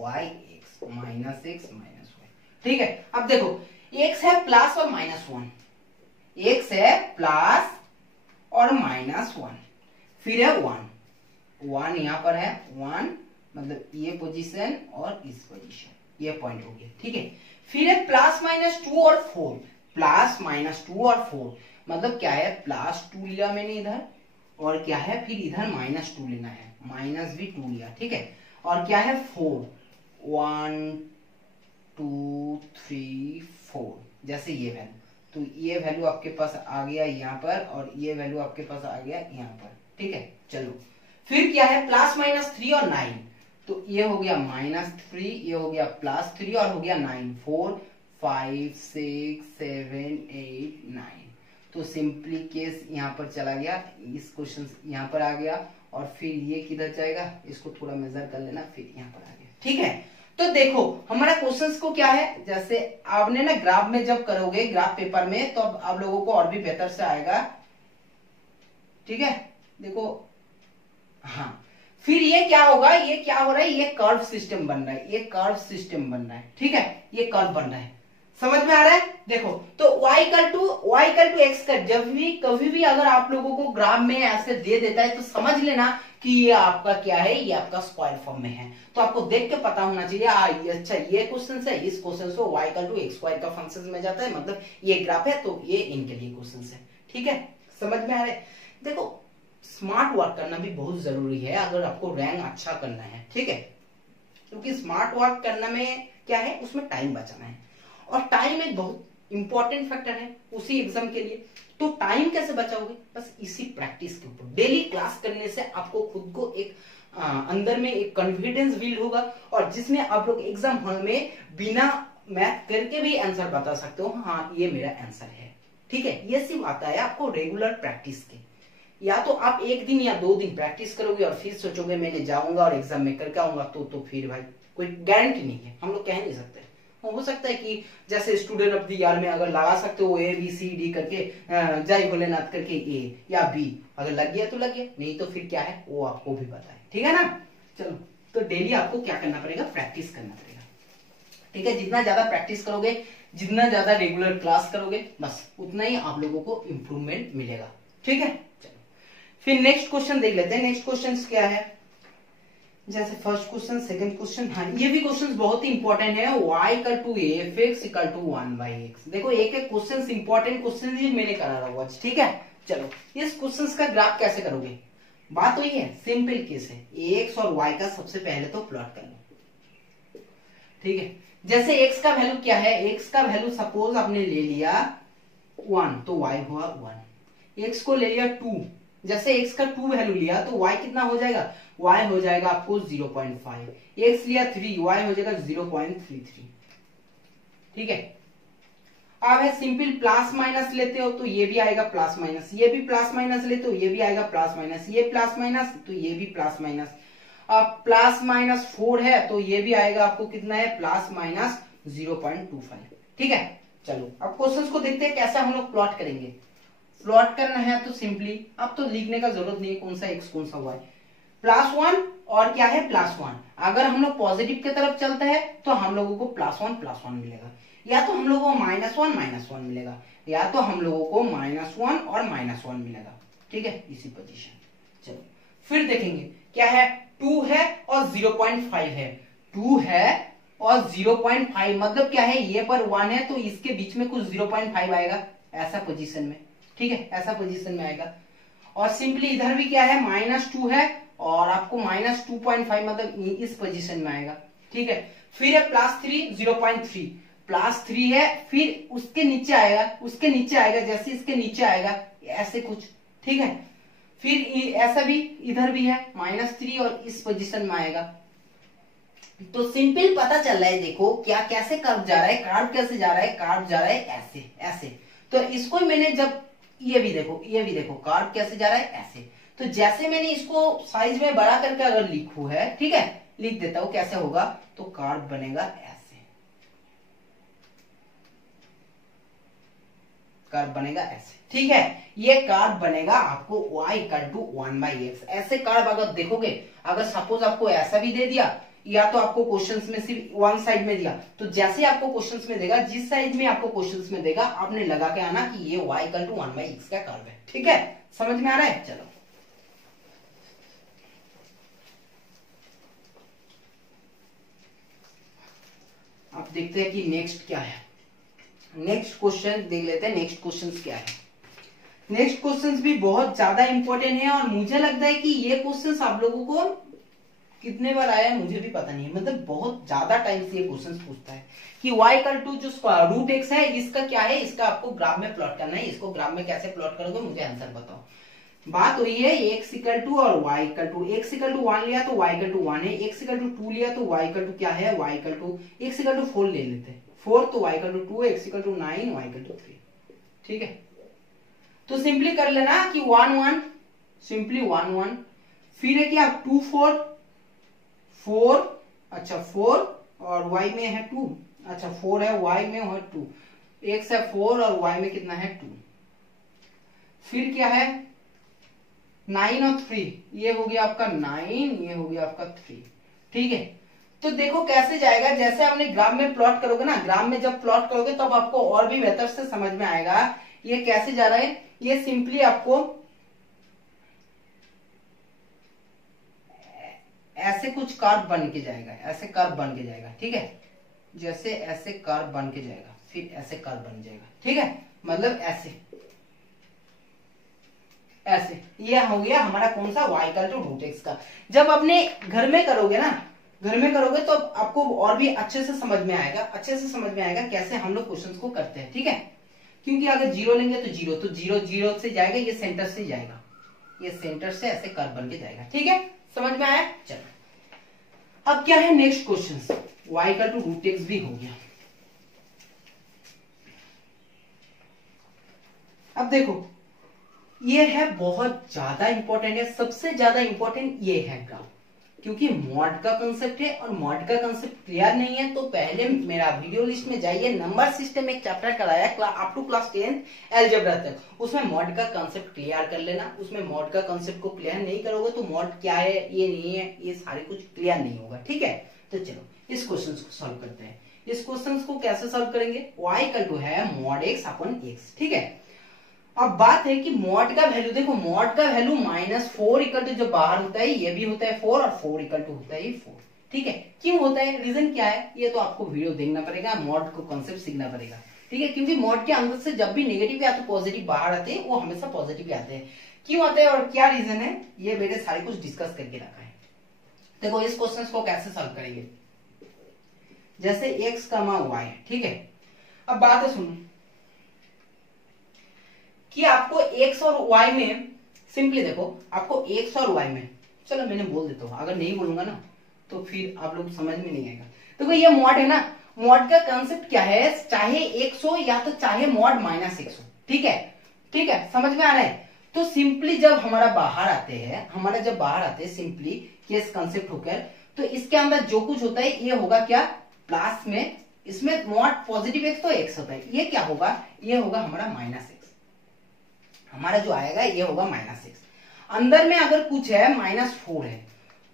y x -y, ठीक है। अब देखो x है प्लस और -1, x है प्लस और -1, फिर है 1 यहां पर है 1, मतलब ये पोजीशन और इस पोजीशन, ये पॉइंट हो गया, ठीक है। फिर है +-2 और 4, +-2 और 4, मतलब क्या है +2 लिया मैंने इधर, और क्या है फिर इधर -2 लेना है, -2 लिया, ठीक है। और क्या है 4, 1 2 3 4, जैसे ये वैल्यू, तो ये वैल्यू आपके पास आ गया यहाँ पर और ये वैल्यू आपके पास आ गया यहाँ पर, ठीक है। चलो फिर क्या है +-3 और 9, तो ये हो गया -3, ये हो गया +3 और हो गया 9, 4 5 6 7 8 9। तो सिंपली केस यहाँ पर चला गया, इस क्वेश्चन यहाँ पर आ गया और फिर ये किधर जाएगा, इसको थोड़ा मेजर कर लेना, फिर यहाँ पर आ गया, ठीक है। तो देखो हमारा क्वेश्चंस को क्या है, जैसे आपने ना ग्राफ में जब करोगे ग्राफ पेपर में तो अब आप लोगों को और भी बेहतर से आएगा, ठीक है। देखो हाँ, फिर ये क्या होगा, ये क्या हो रहा है, ये कर्व सिस्टम बन रहा है, ये कर्व सिस्टम बन रहा है, ठीक है, ये कर्व बन रहा है, समझ में आ रहा है। देखो तो y इक्वल टू एक्स का जब भी कभी भी अगर आप लोगों को ग्राफ में ऐसे दे देता है तो समझ लेना कि ये आपका क्या है, ये आपका स्क्वायर फॉर्म में है। तो आपको देख के पता होना चाहिए ये अच्छा ये क्वेश्चन है, इस क्वेश्चन से y equal to x square का फंक्शन में जाता है, मतलब ये ग्राफ है तो ये इनके लिए क्वेश्चन है, ठीक है, समझ में आ रहा है। देखो स्मार्ट वर्क करना भी बहुत जरूरी है अगर आपको रैंक अच्छा करना है, ठीक है, क्योंकि स्मार्ट वर्क करने में क्या है, उसमें टाइम बचाना है, और टाइम एक बहुत इंपॉर्टेंट फैक्टर है उसी एग्जाम के लिए। तो टाइम कैसे बचाओगे, बस इसी प्रैक्टिस के ऊपर, डेली क्लास करने से आपको खुद को एक अंदर में एक कॉन्फिडेंस फील होगा, और जिसमें आप लोग एग्जाम हॉल में बिना मैथ करके भी आंसर बता सकते हो, हाँ ये मेरा आंसर है, ठीक है। ये सिर्फ आता है आपको रेगुलर प्रैक्टिस के, या तो आप एक दिन या 2 दिन प्रैक्टिस करोगे और फिर सोचोगे मैंने जाऊंगा और एग्जाम में करके आऊंगा, तो फिर भाई कोई गारंटी नहीं है, हम लोग कह नहीं सकते। हो सकता है कि जैसे स्टूडेंट ऑफ द ईयर में अगर लगा सकते हो ABCD करके जय भोलेनाथ करके A या B, अगर लग गया तो लग गया, नहीं तो फिर क्या है वो आपको भी पता है, ठीक है ना। चलो तो डेली आपको क्या करना पड़ेगा, प्रैक्टिस करना पड़ेगा, ठीक है। जितना ज्यादा प्रैक्टिस करोगे, जितना ज्यादा रेगुलर क्लास करोगे, बस उतना ही आप लोगों को इंप्रूवमेंट मिलेगा, ठीक है। चलो फिर नेक्स्ट क्वेश्चन देख लेते हैं। नेक्स्ट क्वेश्चन क्या है, जैसे फर्स्ट क्वेश्चन, सेकंड क्वेश्चन, हाँ ये भी क्वेश्चन बहुत ही इंपॉर्टेंट है, y equal to f x equal to 1/x। देखो एक एक क्वेश्चन इंपॉर्टेंट क्वेश्चन ही मैंने करा रहा हूँ, ठीक है। चलो इस क्वेश्चन का ग्राफ कैसे करोगे, बात वही है, सिंपल केस है, x और y का सबसे पहले तो प्लॉट कर लो, ठीक है। जैसे x का वैल्यू क्या है, x का वैल्यू सपोज आपने ले लिया 1 तो y हुआ 1, x को ले लिया 2, जैसे x का 2 वैल्यू लिया तो y कितना हो जाएगा, y हो जाएगा आपको 0.5, x लिया 3, y हो जाएगा 0.33, ठीक है। अब है सिंपल प्लस माइनस लेते हो तो ये भी आएगा प्लस माइनस, ये भी प्लस माइनस लेते हो ये भी आएगा प्लस माइनस, ये प्लस माइनस तो ये भी प्लस माइनस, अब प्लस माइनस 4 है तो ये भी आएगा आपको कितना है, प्लस माइनस 0.25, ठीक है। चलो अब क्वेश्चंस को देखते हैं कैसे हम लोग प्लॉट करेंगे। प्लॉट करना है तो सिंपली अब तो लिखने का जरूरत नहीं है कौन सा x कौन सा y, +1 और क्या है +1। अगर हम लोग पॉजिटिव की तरफ चलते हैं तो हम लोगों को +1 मिलेगा, या तो हम लोगों को -1 मिलेगा, या तो हम लोगों को -1 और -1 मिलेगा, ठीक है, इसी पोजीशन। चलो फिर देखेंगे क्या है, 2 है और 0.5 है, 2 है और 0.5 मतलब क्या है, ये पर 1 है तो इसके बीच में कुछ 0.5 आएगा, ऐसा पोजीशन में, ठीक है, ऐसा पोजीशन में आएगा। और सिंपली इधर भी क्या है, -2 है और आपको -2.5 मतलब इस पोजीशन में आएगा, ठीक है। फिर है +3 0.3, +3 है, फिर उसके नीचे आएगा, उसके नीचे आएगा, जैसे इसके नीचे आएगा ऐसे कुछ, ठीक है। फिर ऐसा भी इधर भी है -3 और इस पोजीशन में आएगा। तो सिंपल पता चल रहा है, देखो क्या कैसे कर्व जा रहा है, कर्व कैसे जा रहा है, कर्व जा रहा है ऐसे ऐसे। तो इसको मैंने जब ये भी देखो कर्व कैसे जा रहा है ऐसे, तो जैसे मैंने इसको साइज में बड़ा करके अगर लिखू है, ठीक है, लिख देता हूं कैसे होगा, तो कर्व बनेगा ऐसे, कर्व बनेगा ऐसे, ठीक है। ये कर्व बनेगा आपको y इक्वल टू 1/x। ऐसे कर्व अगर देखोगे, अगर सपोज आपको ऐसा भी दे दिया या तो आपको क्वेश्चंस में सिर्फ वन साइड में दिया, तो जैसे आपको क्वेश्चंस में देगा, जिस साइड में आपको क्वेश्चंस में देगा आपने लगा के आना कि ये y इक्वल टू 1/x का कर्व है, ठीक है, समझ में आ रहा है। चलो अब देखते हैं कि नेक्स्ट क्या है, नेक्स्ट क्वेश्चन देख लेते हैं। नेक्स्ट क्वेश्चन क्या है, नेक्स्ट क्वेश्चन भी बहुत ज्यादा इंपॉर्टेंट है और मुझे लगता है कि ये क्वेश्चन आप लोगों को कितने बार आया है मुझे भी पता नहीं है, मतलब बहुत ज्यादा टाइम से ये क्वेश्चन पूछता है कि y इक्वल टू जो √x है इसका क्या है, इसका आपको ग्राफ में प्लॉट करना है, इसको ग्राफ में कैसे प्लॉट करोगे मुझे आंसर बताओ। बात वही है, x इक्वल टू और y equal to, x equal to 1 लिया तो y इक्वल टू 1 है, x इक्वल टू 2 लिया तो y इक्वल टू क्या है, y equal to x equal to 4 ले लेते हैं, 4 तो y equal to 2, x equal to 9, y equal to 3, ठीक है। तो सिंपली कर लेना कि 1 1, सिंपली 1 1, फिर है क्या 2 4 4, अच्छा 4 और y में है 2, अच्छा 4 है, y में है 2, x है 4 और y में कितना है 2। फिर क्या है 9 और 3, ये हो गया आपका 9, ये हो गया आपका 3। ठीक है, तो देखो कैसे जाएगा, जैसे आपने ग्राफ में प्लॉट करोगे ना, ग्राफ में जब प्लॉट करोगे तब आपको और भी बेहतर से समझ में आएगा ये कैसे जा रहा है। ये सिंपली आपको ऐसे कुछ कर्व बन के जाएगा, ऐसे कर्व बन के जाएगा। ठीक है, जैसे ऐसे कर्व बन के जाएगा, फिर ऐसे कर्व बन जाएगा। ठीक है, मतलब ऐसे ऐसे, ये हो गया हमारा कौन सा y equal to root x का। जब अपने घर में करोगे ना, घर में करोगे तो आपको और भी अच्छे से समझ में आएगा, अच्छे से समझ में आएगा कैसे हम लोग क्वेश्चंस को करते हैं। ठीक है, क्योंकि अगर जीरो लेंगे तो जीरो, तो जीरो जीरो से जाएगा, ये सेंटर से जाएगा, ये सेंटर से ऐसे कर्व बन के जाएगा। ठीक है, समझ में आया। चलो अब क्या है next question, y equal to root x भी हो गया। अब देखो ये है बहुत ज्यादा इंपॉर्टेंट है, सबसे ज्यादा इंपॉर्टेंट ये है ग्राफ, क्योंकि मॉड का कंसेप्ट है और मॉड का कंसेप्ट क्लियर नहीं है तो पहले मेरा वीडियो लिस्ट में जाइए, नंबर सिस्टम एक चैप्टर कराया अप टू क्लास 10 अलजेब्रा तक, उसमें मॉड का कंसेप्ट क्लियर कर लेना। उसमें मॉड का कंसेप्ट को क्लियर नहीं करोगे तो मॉड क्या है, ये नहीं है, ये सारे कुछ क्लियर नहीं होगा। ठीक है, तो चलो इस क्वेश्चन को सॉल्व करते हैं। इस क्वेश्चन को कैसे सॉल्व करेंगे, y इक्वल टू है मॉड x अपॉन x। ठीक है, अब बात है कि मॉड का वैल्यू देखो, मॉड का वैल्यू -4 इक्वल टू जो बाहर होता है ये भी होता है 4 और 4 इक्वल टू होता है 4। ठीक है, क्यों होता है, रीजन क्या है, ये तो आपको वीडियो देखना पड़ेगा, मॉड को कॉन्सेप्ट सीखना पड़ेगा। ठीक है, क्योंकि मॉड के अंदर से जब भी नेगेटिव या तो पॉजिटिव बाहर आते हैं वो हमेशा पॉजिटिव आते हैं। क्यों आते हैं और क्या रीजन है, ये मैंने सारे कुछ डिस्कस करके रखा है। देखो इस क्वेश्चन को कैसे सॉल्व करेंगे, जैसे x, y। ठीक है, अब बात है सुनो कि आपको x और y में सिंपली देखो, आपको x और y में, चलो मैंने बोल देता हूं, अगर नहीं बोलूंगा ना तो फिर आप लोग समझ में नहीं आएगा। देखो ये मॉड है ना, मॉड का कंसेप्ट क्या है, चाहे x हो या तो चाहे मॉड -x हो। ठीक है, ठीक है, समझ में आ रहा है। तो सिंपली जब हमारा बाहर आते हैं, जब बाहर आते हैं सिंपली केस कंसेप्ट होकर, तो इसके अंदर जो कुछ होता है ये होगा क्या, प्लस में, इसमें मॉड पॉजिटिव x तो x होता है, ये क्या होगा, ये होगा हमारा -x, हमारा जो आएगा ये होगा -x। अंदर में अगर कुछ है -4 है,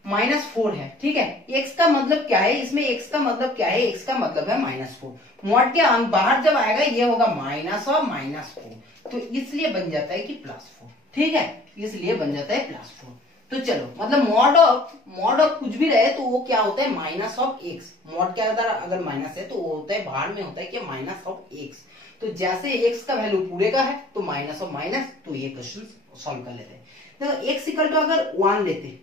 -4 है। ठीक है, x का मतलब क्या है, इसमें x का मतलब क्या है, x का मतलब है -4। मॉड के बाहर जब आएगा ये होगा माइनस और -4, तो इसलिए बन जाता है कि +4। ठीक है, इसलिए बन जाता है +4। तो चलो मतलब मॉड ऑफ कुछ भी रहे तो वो क्या होता है -x। मॉड के अंदर अगर माइनस है तो वो होता है, बाहर में होता है कि -x। तो जैसे x का वैल्यू पूरे का है तो माइनस और माइनस, तो ये क्वेश्चन सॉल्व कर लेते हैं। देखो x इक्वल टू अगर 1 लेते,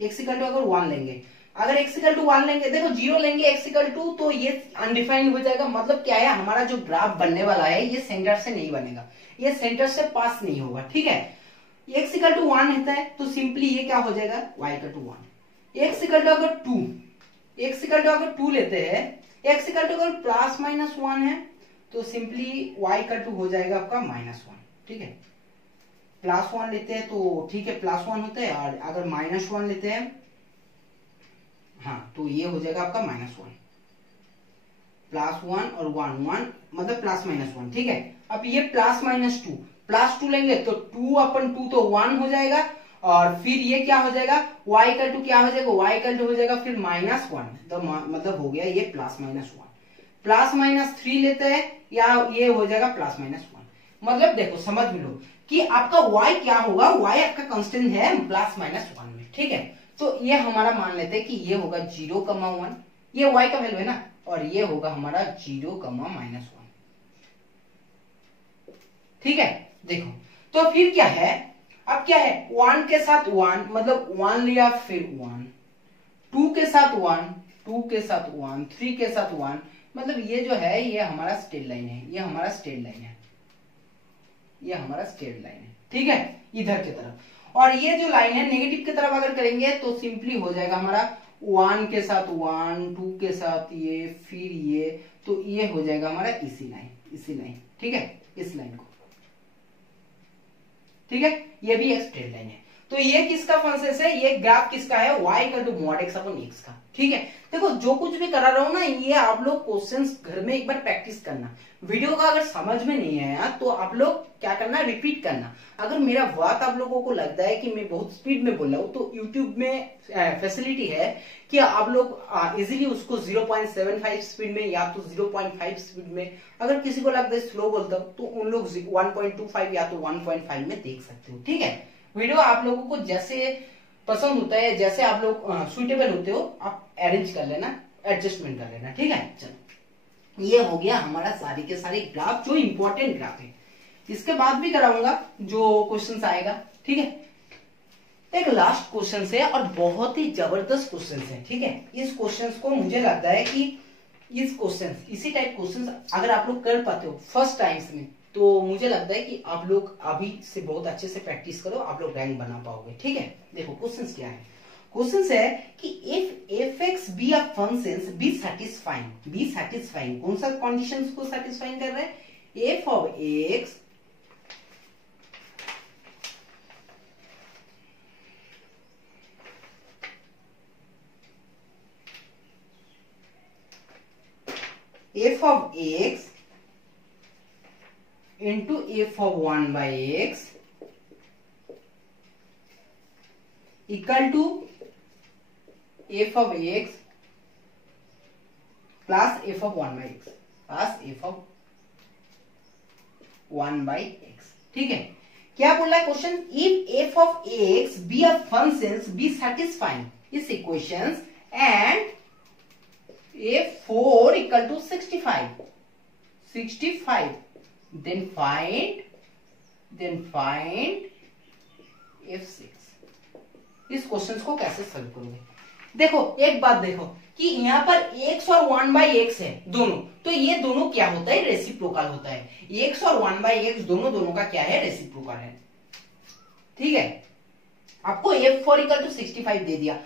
x इक्वल टू अगर 1 लेंगे, अगर x इक्वल टू 1 लेंगे, देखो 0 लेंगे x इक्वल टू, तो ये अनडिफाइंड हो जाएगा। मतलब क्या है, हमारा जो ग्राफ बनने वाला है ये सेंटर से नहीं बनेगा, ये सेंटर से पास नहीं होगा। ठीक है, x इक्वल टू 1 रहता है तो सिंपली ये क्या हो जाएगा, y equal to 1। x equal to अगर 2, x इक्वल टू अगर 2 लेते हैं, x इक्वल टू अगर +-1 है तो सिंपली y इक्वल टू हो जाएगा आपका -1। ठीक है, +1 लेते हैं तो ठीक है +1 होता है, और अगर -1 लेते हैं हाँ तो ये हो जाएगा आपका -1, +1 और 1 मतलब +-1। ठीक है, अब ये +-2 लेंगे तो 2/2 तो 1 हो जाएगा, और फिर ये क्या हो जाएगा, y इक्वल टू क्या हो जाएगा, y इक्वल टू हो जाएगा फिर -1, तो मतलब हो गया ये +-1। +-3 लेते हैं या ये हो जाएगा +-1। मतलब देखो समझ लो कि आपका y क्या होगा, y आपका कांस्टेंट है +-1 में। ठीक है, तो ये हमारा मान लेते हैं कि ये होगा 0,1, ये y का वैल्यू है ना, और ये होगा हमारा 0,-1। ठीक है, देखो तो फिर क्या है, अब क्या है, 1 के साथ 1 मतलब 1 लिया, फिर 1, 2 के साथ 1, 2 के साथ 1, 3 के साथ 1, मतलब ये जो है ये हमारा स्ट्रेट लाइन है, ये हमारा स्ट्रेट लाइन है, ये हमारा स्ट्रेट लाइन है। ठीक है, इधर की तरफ, और ये जो लाइन है नेगेटिव की तरफ अगर करेंगे तो सिंपली हो जाएगा हमारा 1 के साथ 1, 2 के साथ ये, फिर ये, तो ये हो जाएगा हमारा इसी लाइन। ठीक है, इस लाइन को। ठीक है, ये भी एक स्ट्रेट लाइन है। तो ये किसका फंक्शन है, ये ग्राफ किसका है, y equal to mod x upon x का। ठीक है, देखो जो कुछ भी करा रहा हूं ना, ये आप लोग क्वेश्चंस घर में एक बार प्रैक्टिस करना। वीडियो का अगर समझ में नहीं आया तो आप लोग क्या करना, रिपीट करना। अगर मेरा बात आप लोगों को लगता है कि मैं बहुत स्पीड में बोल रहा हूं, तो YouTube में फैसिलिटी है कि आप लोग इजीली उसको 0.75 स्पीड में या तो 0.5 स्पीड में, अगर किसी को लगता है स्लो बोलता हूं तो उन लोग 1.25 या तो 1.5 में देख सकते हो। ठीक है, वीडियो आप लोगों को जैसे पसंद होता है, जैसे आप लोग सुइटेबल होते हो, आप अरेंज कर लेना, एडजस्टमेंट कर लेना। ठीक है, चलो ये हो गया हमारा सारे के सारे ग्राफ जो इंपॉर्टेंट ग्राफ है। इसके बाद भी कराऊंगा जो क्वेश्चंस आएगा। ठीक है, एक लास्ट क्वेश्चन है और बहुत ही जबरदस्त क्वेश्चन है। ठीक है, इस क्वेश्चन को मुझे लगता है कि इसी टाइप क्वेश्चन अगर आप लोग कर पाते हो फर्स्ट टाइम्स में, तो मुझे लगता है कि आप लोग अभी से बहुत अच्छे से प्रैक्टिस करो, आप लोग रैंक बना पाओगे। ठीक है, देखो क्वेश्चन क्या है। क्वेश्चन है कि if f(x) be a function be satisfying, कौन सा कंडीशंस को सैटिस्फाइंग कर रहा है, f of x into f of 1 by x equal to f of x plus f of 1 by x plus f of 1 by x। ठीक है, क्या बोल रहा है question, if f of x be a function be satisfying इस equation and f4 equal to 65 then find f6। इस question को कैसे सॉल्व करोगे, देखो एक बात देखो कि यहाँ पर x और 1 by x है दोनों, तो ये दोनों क्या होता है, रेसिप्रोकल होता है। x और 1 by x दोनों का क्या है, रेसिप्रोकल है। ठीक है, आपको f4 इक्वल टू 65 दे दिया।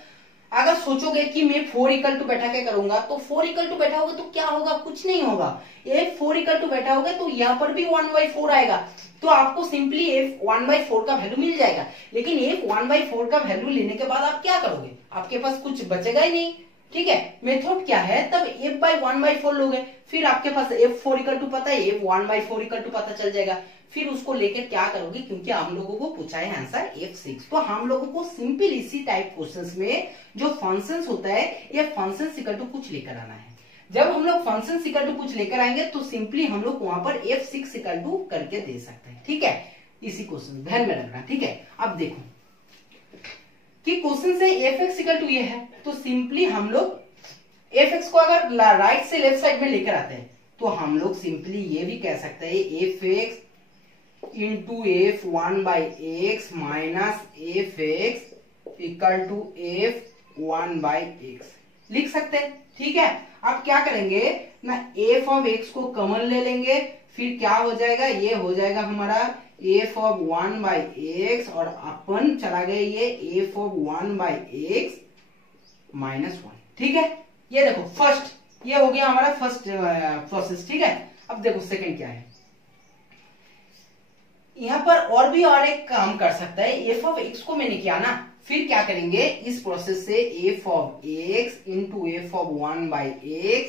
अगर सोचोगे कि मैं 4 इक्वल टू बैठा के करूंगा, तो 4 इक्वल टू बैठाओगे तो क्या होगा, कुछ नहीं होगा। f4 इक्वल टू बैठाओगे तो यहाँ पर भी 1/4 आएगा, तो आपको सिंपली f1/4 का वैल्यू मिल जाएगा। लेकिन f1/4 का वैल्यू लेने के बाद आप क्या करोगे, आपके पास कुछ बचेगा ही नहीं। ठीक है, मेथड क्या है, तब f/1/4 लोगे, फिर आपके पास f4 इक्वल टू पता है, f1/4 इक्वल टू पता चल जाएगा, फिर उसको लेकर क्या करोगे, क्योंकि हम लोगों को पूछा है आंसर f6। तो हम लोगों को सिंपल इसी टाइप क्वेश्चंस में जो फंक्शंस होता है, ये फंक्शंस इक्वल टू कुछ लेकर आना है। जब हम लोग फंक्शंस इक्वल टू कुछ लेकर आएंगे तो सिंपली हम लोग वहां पर f6 इक्वल टू करके दे सकते हैं। ठीक है, इसी क्वेश्चन ध्यान में रखना। ठीक है, अब देखो कि क्वेश्चन से f(x) इक्वल टू ये है, तो सिंपली हम लोग f(x) को अगर राइट से लेफ्ट साइड में लेकर आते हैं, तो हम लोग सिंपली ये भी कह सकते हैं f(x) into f1 by x minus f(x) equal to f1 by x लिख सकते हैं। ठीक है, अब क्या करेंगे ना, f of x को कॉमन ले लेंगे, फिर क्या हो जाएगा, ये हो जाएगा हमारा f of 1 by x और अपन चला गया ये f of 1 by x minus 1। ठीक है, ये देखो फर्स्ट, ये हो गया हमारा फर्स्ट प्रोसेस। ठीक है, अब देखो सेकंड क्या है, यहाँ पर और एक काम कर सकता है। f of x को मैंने किया ना, फिर क्या करेंगे, इस प्रोसेस से f of x into f of 1 by x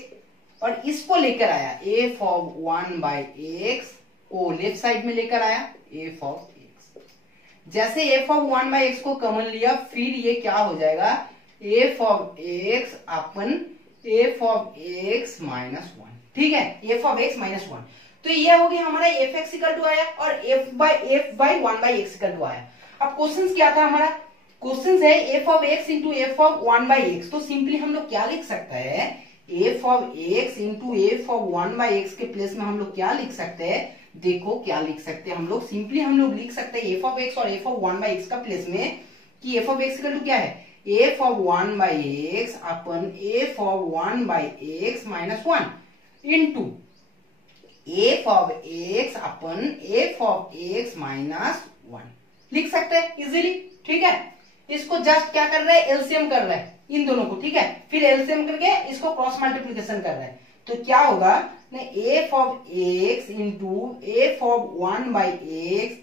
और इसको लेकर आया f of 1 by x को लेफ्ट साइड में लेकर आया f of x। जैसे f of 1 by x को कॉमन लिया, फिर ये क्या हो जाएगा, f of x अपन f of x माइनस 1। ठीक है, f of x माइनस 1, तो ये हो गया हमारा f(x) इक्वल टू आया और f by 1 by x equal to आया। अब क्वेश्चन क्या था हमारा, क्वेश्चन है f of x into f of 1 by x, तो सिंपली हम लोग क्या लिख सकते हैं, f of x into f of 1 by x के प्लेस में हम लोग क्या लिख सकते हैं, देखो क्या लिख सकते हैं हम लोग, सिंपली हम लोग लिख सकते हैं f of x और f of 1 by x का प्लेस में कि f of x equal to क्या है, f of 1 by x अपन f of 1 by x minus 1 into f of x अपन f of x माइनस 1 लिख सकते हैं इजीली। ठीक है, इसको जस्ट क्या कर रहे हैं, एलसीएम कर रहे हैं इन दोनों को। ठीक है, फिर एलसीएम करके इसको क्रॉस मल्टीप्लिकेशन कर रहे हैं, तो क्या होगा ना, f of x into f of 1 by x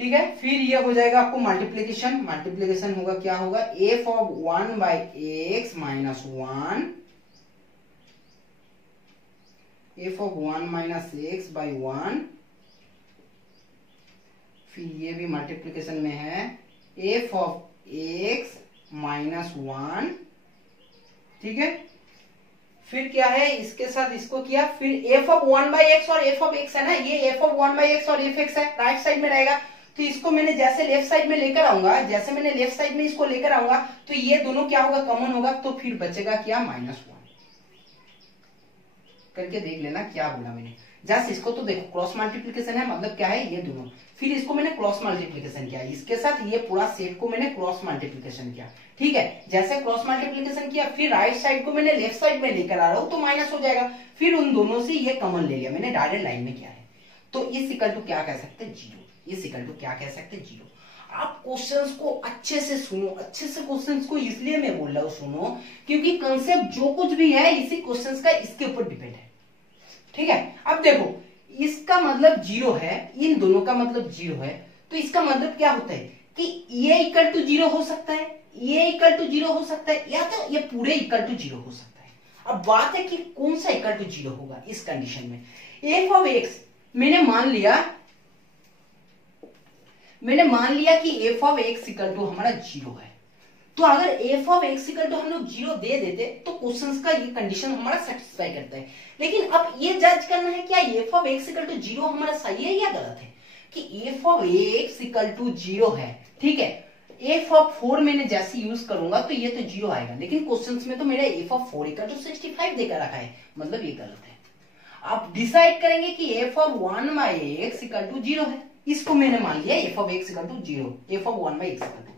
ठीक है। फिर ये हो जाएगा आपको मल्टीप्लीकेशन, मल्टीप्लीकेशन होगा क्या होगा, F of 1 by x minus 1, F of 1 minus x by 1, फिर ये भी मल्टीप्लीकेशन में है, एफ ऑफ एक्स माइनस 1, ठीक है। फिर क्या है, इसके साथ इसको किया, फिर एफ ऑफ 1 बाई एक्स और एफ ऑफ एक्स है ना, ये एफ ऑफ 1 बाई एक्स और एफ एक्स है, राइट साइड में रहेगा, तो इसको मैंने जैसे लेफ्ट साइड में लेकर आऊंगा, जैसे मैंने लेफ्ट साइड में इसको लेकर आऊंगा, तो ये दोनों क्या होगा, कॉमन होगा, तो फिर बचेगा क्या, -1 करके देख लेना क्या बोला मैंने। जस्ट इसको तो देखो क्रॉस मल्टीप्लीकेशन है, मतलब क्या है, ये दोनों, फिर इसको मैंने क्रॉस मल्टीप्लीकेशन किया, इसके साथ ये पूरा सेट को मैंने क्रॉस मल्टीप्लीकेशन किया, ठीक है। जैसे क्रॉस मल्टीप्लीकेशन किया, फिर राइट साइड को मैंने लेफ्ट साइड में लेकर आ रहा हूं, तो माइनस हो जाएगा, फिर उन दोनों से ये कॉमन ले लिया मैंने, डायरेक्ट लाइन में किया है, तो इस इक्वल टू क्या कह सकते हैं, 0, इस इक्वल टू क्या कह सकते हैं, 0। आप क्वेश्चंस को अच्छे से सुनो, अच्छे से क्वेश्चंस को इसलिए मैं बोल रहा हूं सुनो, क्योंकि कंसेप्ट जो कुछ भी है इसी क्वेश्चंस का इसके ऊपर डिपेंड है, ठीक है। अब देखो इसका मतलब 0 है, इन दोनों का मतलब 0 है, तो इसका मतलब क्या होता है कि ये इक्वल टू 0 हो सकता है, ये इक्वल टू 0 हो सकता है, या तो ये पूरे इक्वल टू 0 हो सकता है। अब बात है कि कौन सा इक्वल टू 0 होगा इस कंडीशन में। एफ ऑफ एक्स मैंने मान लिया कि f of x equal to हमारा 0 है, तो अगर f of x equal to हम लोग 0 दे देते तो क्वेश्चंस का ये कंडीशन हमारा सेटिस्फाई करता है। लेकिन अब ये जज करना है क्या f of x equal to 0 हमारा सही है या गलत है, कि f of x equal to 0 है, ठीक है। एफ ऑफ 4 मैंने जैसे यूज करूंगा तो ये तो 0 आएगा, लेकिन क्वेश्चंस में तो मेरा एफ ऑफ 4 इक्वल टू 65 देकर रखा है, मतलब ये गलत है। आप डिसाइड करेंगे कि f of 1 by x equal to 0 है, इसको मैंने मान लिया f of x equal to 0, f of 1 by x equal to.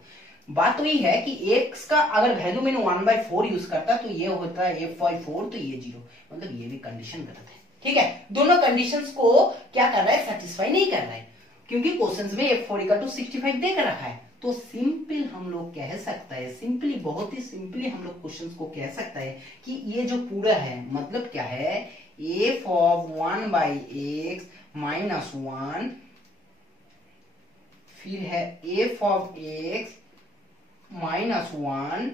बात तो ये है कि x का अगर वैल्यू मैंने 1/4 यूज करता तो ये होता है f/4, तो ये 0, मतलब ये भी कंडीशन गलत है, ठीक है। दोनों कंडीशंस को क्या कर रहा है, सेटिस्फाई नहीं कर रहा है, क्योंकि क्वेश्चंस में f4 इक्वल टू 65 देकर रखा है। तो सिंपल हम लोग कह सकता है, सिंपली बहुत ही सिंपली हम लोग क्वेश्चंस को कह सकता है कि ये जो पूरा है मतलब क्या है, F of 1 by x minus 1, फिर है एफ ऑफ एक्स -1,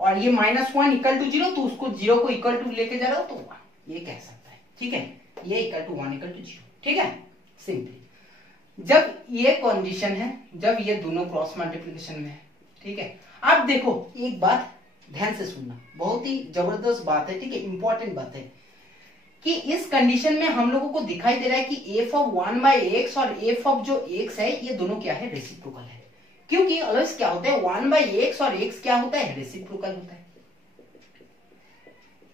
और ये -1 इक्वल टू 0, तो उसको 0 को इक्वल टू लेके जा रहा हो तो 1, ये कह सकता है, ठीक है। ये इक्वल टू 1 इक्वल टू 0, ठीक है, सिंपली। जब ये कंडीशन है, जब ये दोनों क्रॉस मल्टीप्लिकेशन में है, ठीक है। अब देखो एक बात ध्यान से सुनना, बहुत ही जबरदस्त बात है, ठीक है, इंपॉर्टेंट बात है, कि इस कंडीशन में हम लोगों को दिखाई दे रहा है कि एफ ऑफ 1 बाई एक्स और एफ ऑफ जो एक्स है ये दोनों क्या है, रेसिप्रोकल है। क्योंकि अलग क्या होता है, 1 बाई एक्स और एक्स क्या होता है, रेसिप्रोकल होता है,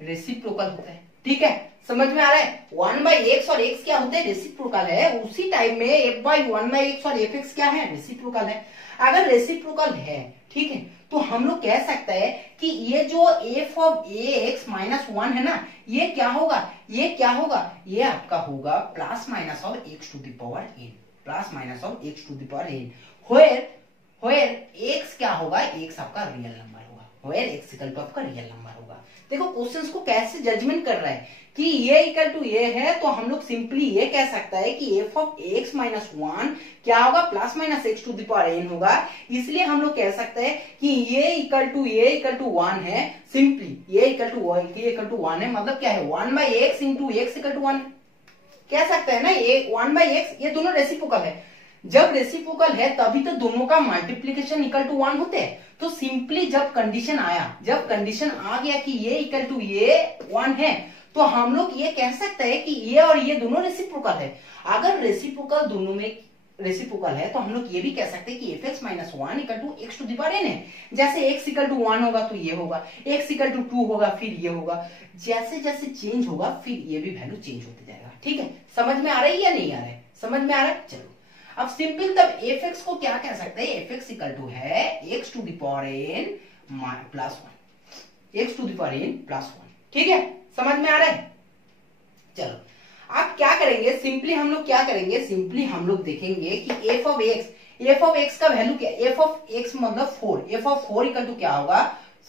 रेसिप्रोकल होता है, ठीक है, समझ में आ रहा है। 1 बाई एक्स और एक्स क्या होते हैं, रेसिप्रोकल है, उसी टाइम में एफ बाई 1 बाई एक्स और एफ एक्स क्या है, रेसिप्रोकल है। अगर रेसिप्रोकल है, ठीक है, तो हम लोग कह सकते हैं कि ये जो एफ ऑफ एक्स -1 है ना, ये क्या होगा, ये क्या होगा, ये आपका होगा plus minus of x to the power n, plus minus of x to the power n, where x क्या होगा, x आपका रियल नंबर होगा, where x इक्वल टू आपका रियल नंबर होगा। देखो क्वेश्चंस को कैसे जजमेंट कर रहा है कि ये इक्वल टू ये है, तो हम लोग सिंपली ये कह सकता है कि एफ ऑफ एक्स -1 क्या होगा, plus minus x to the power n होगा। इसलिए हम लोग कह सकते हैं कि ये इक्वल टू 1 है, सिंपली ये इक्वल टू 1 है, मतलब क्या है, 1 by x into x equal to 1 कह सकते हैं ना, ये 1 बाई एक्स, ये दोनों रेसिप्रोकल है। जब रेसिप्रोकल है तभी तो दोनों का मल्टीप्लीकेशन इक्वल टू 1 होते हैं। तो सिंपली जब कंडीशन आ गया कि ये इक्वल टू ये 1 है, तो हम लोग ये कह सकते हैं कि ये और ये दोनों रेसिप्रोकल है। अगर रेसिप्रोकल दोनों में रेसिप्रोकल है तो हम लोग ये भी कह सकते हैं कि f x -1 equal to x to the power n है। जैसे x इक्वल टू 1 होगा तो ये होगा, x इक्वल टू 2 होगा फिर ये होगा, जैसे जैसे चेंज होगा फिर ये भी वैल्यू चेंज होते जाएगा, ठीक है। समझ में आ रहा है या नहीं आ रहा है, समझ में आ रहा है। चलो अब सिंपल तब एफ एक्स को क्या कह सकते हैं, एफ एक्स इक्वल टू है x to the power n plus 1, x to the power n plus 1, ठीक है, समझ में आ रहा है। चलो आप क्या करेंगे, सिंपली हम लोग क्या करेंगे, सिंपली हम लोग देखेंगे कि एफ ऑफ एक्स का वैल्यू क्या, एफ ऑफ एक्स मतलब 4, एफ ऑफ 4 इक्वल टू क्या होगा,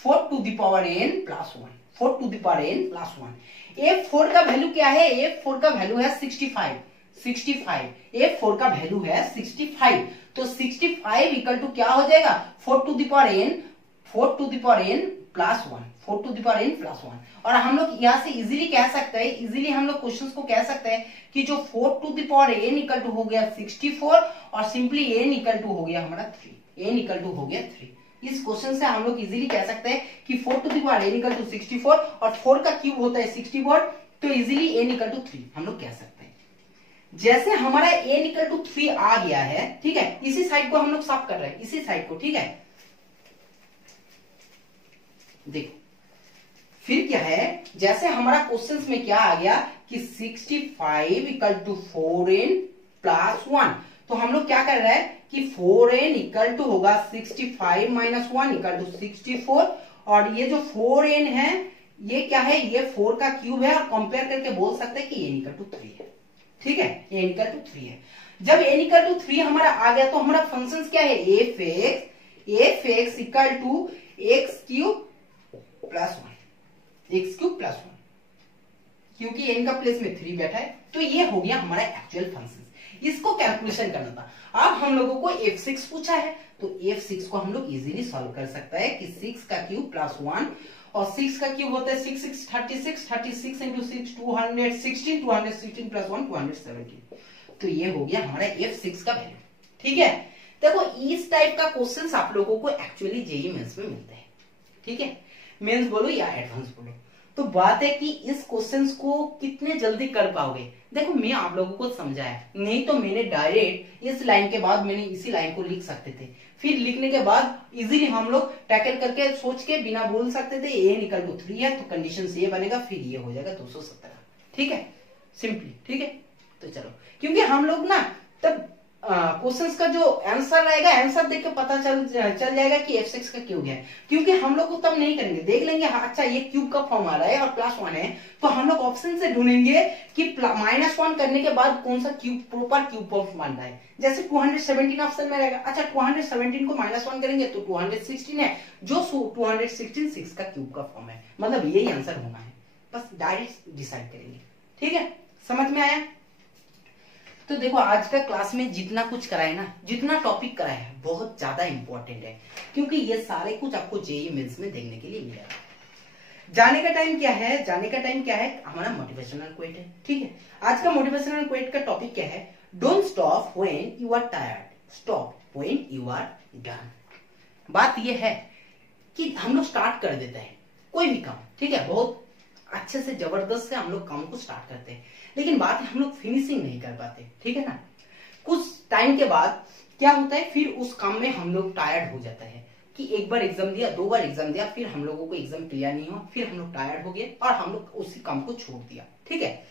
4 to the power n plus 1, 4 to the power n plus 1। F4 का वैल्यू क्या है, F4 का वैल्यू है 65, 65, F4 का वैल्यू है 65, तो 65 इक्वल टू क्या हो जाएगा 4 to the power n plus 1, 4 to the power n plus 1। और हम लोग यहाँ से इजीली कह सकते हैं, इजीली हम लोग क्वेश्चन को कह सकते हैं कि जो 4 to the power n equal to हो गया 64 और सिंपली n इक्वल टू हो गया हमारा 3, n इक्वल टू हो गया 3। इस क्वेश्चन से हम लोग इजीली कह सकते हैं कि 4 to the power n equal to 64 और 4 का क्यूब होता है 64, तो इजीली n इक्वल टू 3 हम लोग कह सकते हैं। जैसे हमारा n इक्वल टू 3 आ गया है, ठीक है, इसी साइड को हम लोग साफ कर रहे हैं, इसी साइड को, ठीक है। देखो फिर क्या है, जैसे हमारा क्वेश्चन में क्या आ गया कि 65 इक्वल टू 4n प्लस 1, तो हम लोग क्या कर रहे हैं कि 4n इक्वल टू होगा 65 माइनस 1 इक्वल टू 64, और ये जो 4n है ये क्या है, ये 4 का क्यूब है, और कंपेयर करके बोल सकते हैं कि n इक्वल टू 3 है, ठीक है, n इक्वल टू 3 है। जब n इक्वल टू 3 हमारा आ गया तो हमारा फंक्शन क्या है, f(x) equal to x cube plus 1, x cube plus 1, क्योंकि n का प्लेस में 3 बैठा है, तो ये हो गया हमारा एक्चुअल फंक्शन। इसको कैलकुलेशन करना था। अब हम लोगों को f6 पूछा है, तो f6 को हम लोग इजीली सॉल्व कर सकता है कि 6 का क्यूब प्लस 1, और 6 का क्यूब होता है 6 6 36, 36 इंटू 6 216, 216 प्लस 1 217, तो ये हो गया हमारा f6 का वैल्यू, ठीक है। देखो इस टाइप का क्वेश्चंस आप लोगों को एक्चुअली जेईई मेंस में मिलते हैं, ठीक है, मेंस बोलो या एडवांस बोलो। तो बात है कि इस क्वेश्चंस को कितने जल्दी कर पाओगे। देखो मैं आप लोगों को समझाया, नहीं तो मैंने डायरेक्ट इस लाइन के बाद मैंने इसी लाइन को लिख सकते थे, फिर लिखने के बाद इजीली हम लोग टैकल करके सोच के बिना बोल सकते थे n इक्वल टू 3 है, तो कंडीशन से ये बनेगा, फिर ये हो जाएगा 217, ठीक है, सिंपली, ठीक है। तो चलो, क्योंकि हम लोग ना तब क्वेश्चंस का जो आंसर रहेगा, आंसर देख के पता चल जाएगा कि f6 का क्यूब है, क्योंकि हम लोग को तब नहीं करेंगे, देख लेंगे हाँ अच्छा ये क्यूब का फॉर्म आ रहा है और प्लस 1 है, तो हम लोग ऑप्शन से ढूंढेंगे कि -1 करने के बाद कौन सा क्यूब प्रॉपर क्यूब फॉर्म मान रहा है। जैसे 217 ऑप्शन में रहेगा, अच्छा 217 को -1 करेंगे तो 216 है, जो 216 6 का क्यूब का फॉर्म है, मतलब यही आंसर होना है, बस डायरेक्ट डिसाइड करेंगे, ठीक है, समझ में आया। तो देखो आज का क्लास में जितना कुछ कराए ना, जितना टॉपिक कराया है बहुत ज्यादा इंपॉर्टेंट है, क्योंकि ये सारे कुछ आपको जेईई मेंस में देखने के लिए मिलेगा। जाने का टाइम क्या है, जाने का टाइम क्या है, हमारा मोटिवेशनल क्वेट है, ठीक है। आज का मोटिवेशनल क्वेट का टॉपिक क्या है, don't stop when you are tired, stop when you are done. बात ये है कि हम लोग स्टार्ट कर देते हैं कोई भी काम, ठीक है, बहुत अच्छे से जबरदस्त से हम लोग काम को स्टार्ट करते हैं, लेकिन बात है हम लोग फिनिशिंग नहीं कर पाते, ठीक है ना। कुछ टाइम के बाद क्या होता है, फिर उस काम में हम लोग टायर्ड हो जाता है कि एक बार एग्जाम दिया, 2 बार एग्जाम दिया, फिर हम लोगों को एग्जाम क्लियर नहीं हुआ, फिर हम लोग टायर्ड हो गए और हम लोग उसी काम को छोड़ दिया, ठीक है।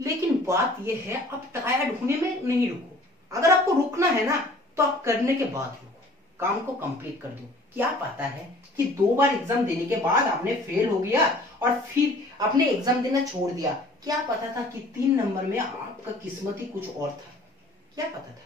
लेकिन बात यह है अब टायर्ड होने में नहीं रुको, अगर आपको रुकना है ना तो आप करने के बाद रुको, काम को कंप्लीट कर दो। क्या पता है कि 2 बार एग्जाम देने के बाद आपने फेल हो गया और फिर आपने एग्जाम देना छोड़ दिया, क्या पता था कि 3 नंबर में आपका किस्मत ही कुछ और था, क्या पता था।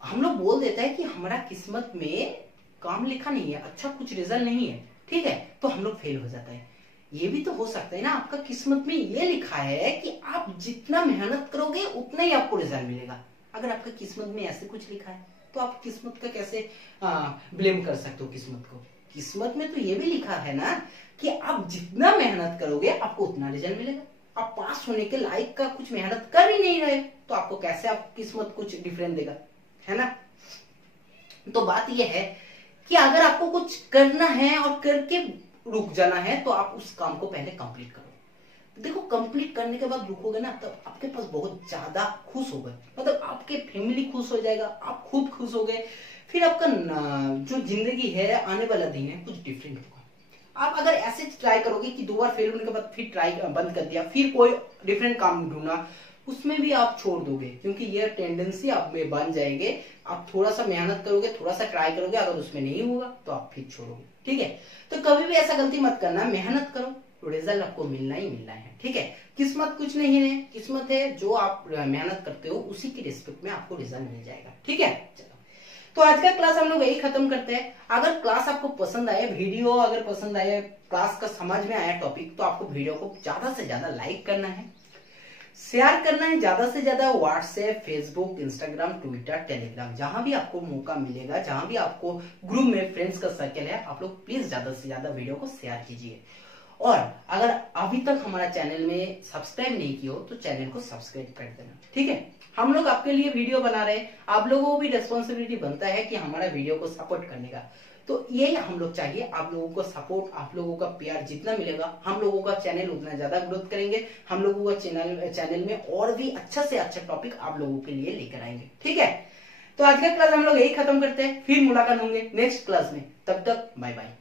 हम लोग बोल देता है कि हमारा किस्मत में काम लिखा नहीं है, अच्छा कुछ रिजल्ट नहीं है, ठीक है, तो हम लोग फेल हो जाता है। ये भी तो हो सकता है ना, आपका किस्मत में ये लिखा है कि आप जितना मेहनत करोगे उतना ही आपको रिजल्ट मिलेगा। अगर आपका किस्मत में ऐसे कुछ लिखा है तो आप किस्मत का कैसे ब्लेम कर सकते हो किस्मत को। किस्मत में तो ये भी लिखा है ना कि आप जितना मेहनत करोगे आपको उतना रिजल्ट मिलेगा। आप पास होने के लायक का कुछ मेहनत कर ही नहीं रहे तो आपको कैसे आप किस्मत कुछ डिफरेंट देगा, है ना। तो बात यह है कि अगर आपको कुछ करना है और करके रुक जाना है तो आप उस काम को पहले कंप्लीट करो। देखो कंप्लीट करने के बाद रुकोगे ना तो आपके पास बहुत ज्यादा खुश हो गए, मतलब आपके फैमिली खुश हो जाएगा, आप खुद खुश हो गए, फिर आपका जो जिंदगी है आने वाला दिन है कुछ डिफरेंट होगा। आप अगर ऐसे ट्राई करोगे कि 2 बार फेल होने के बाद फिर ट्राई बंद कर दिया, फिर कोई डिफरेंट काम ढूंढना, उसमें भी आप छोड़ दोगे, क्योंकि ये टेंडेंसी आप में बन जाएंगे। आप थोड़ा सा मेहनत करोगे, थोड़ा सा ट्राई करोगे, अगर उसमें नहीं होगा तो आप फिर छोड़ोगे, ठीक है। तो कभी भी ऐसा गलती मत करना, मेहनत करो, रिजल्ट आपको मिलना ही मिलना है, ठीक है। किस्मत कुछ नहीं है, किस्मत है जो आप मेहनत करते हो उसी की रिस्पेक्ट में आपको रिजल्ट मिल जाएगा, ठीक है। चलो तो आज का क्लास हम लोग यही खत्म करते हैं। अगर क्लास आपको पसंद आए, वीडियो अगर पसंद आए, क्लास का समझ में आया टॉपिक, तो आपको वीडियो को ज्यादा से ज्यादा लाइक करना है, शेयर करना है ज्यादा से ज्यादा WhatsApp, Facebook, Instagram, Twitter, Telegram, जहां भी आपको मौका मिलेगा, जहां भी आपको ग्रुप में फ्रेंड्स का सर्कल है, आप लोग प्लीज ज्यादा से ज्यादा वीडियो को शेयर कीजिए। और अगर अभी तक हमारा चैनल में सब्सक्राइब नहीं किया हो तो चैनल को सब्सक्राइब कर देना, ठीक है। हम लोग आपके लिए वीडियो बना रहे हैं, आप लोगों को भी रिस्पॉन्सिबिलिटी बनता है कि हमारा वीडियो को सपोर्ट करने का। तो यही हम लोग चाहिए, आप लोगों को सपोर्ट, आप लोगों का प्यार जितना मिलेगा हम लोगों का चैनल उतना ज्यादा ग्रोथ करेंगे। हम लोगों का चैनल में और भी अच्छा से अच्छा टॉपिक आप लोगों के लिए लेकर आएंगे, ठीक है। तो आज का क्लास हम लोग यही खत्म करते हैं, फिर मुलाकात होंगे नेक्स्ट क्लास में, तब तक बाय बाय।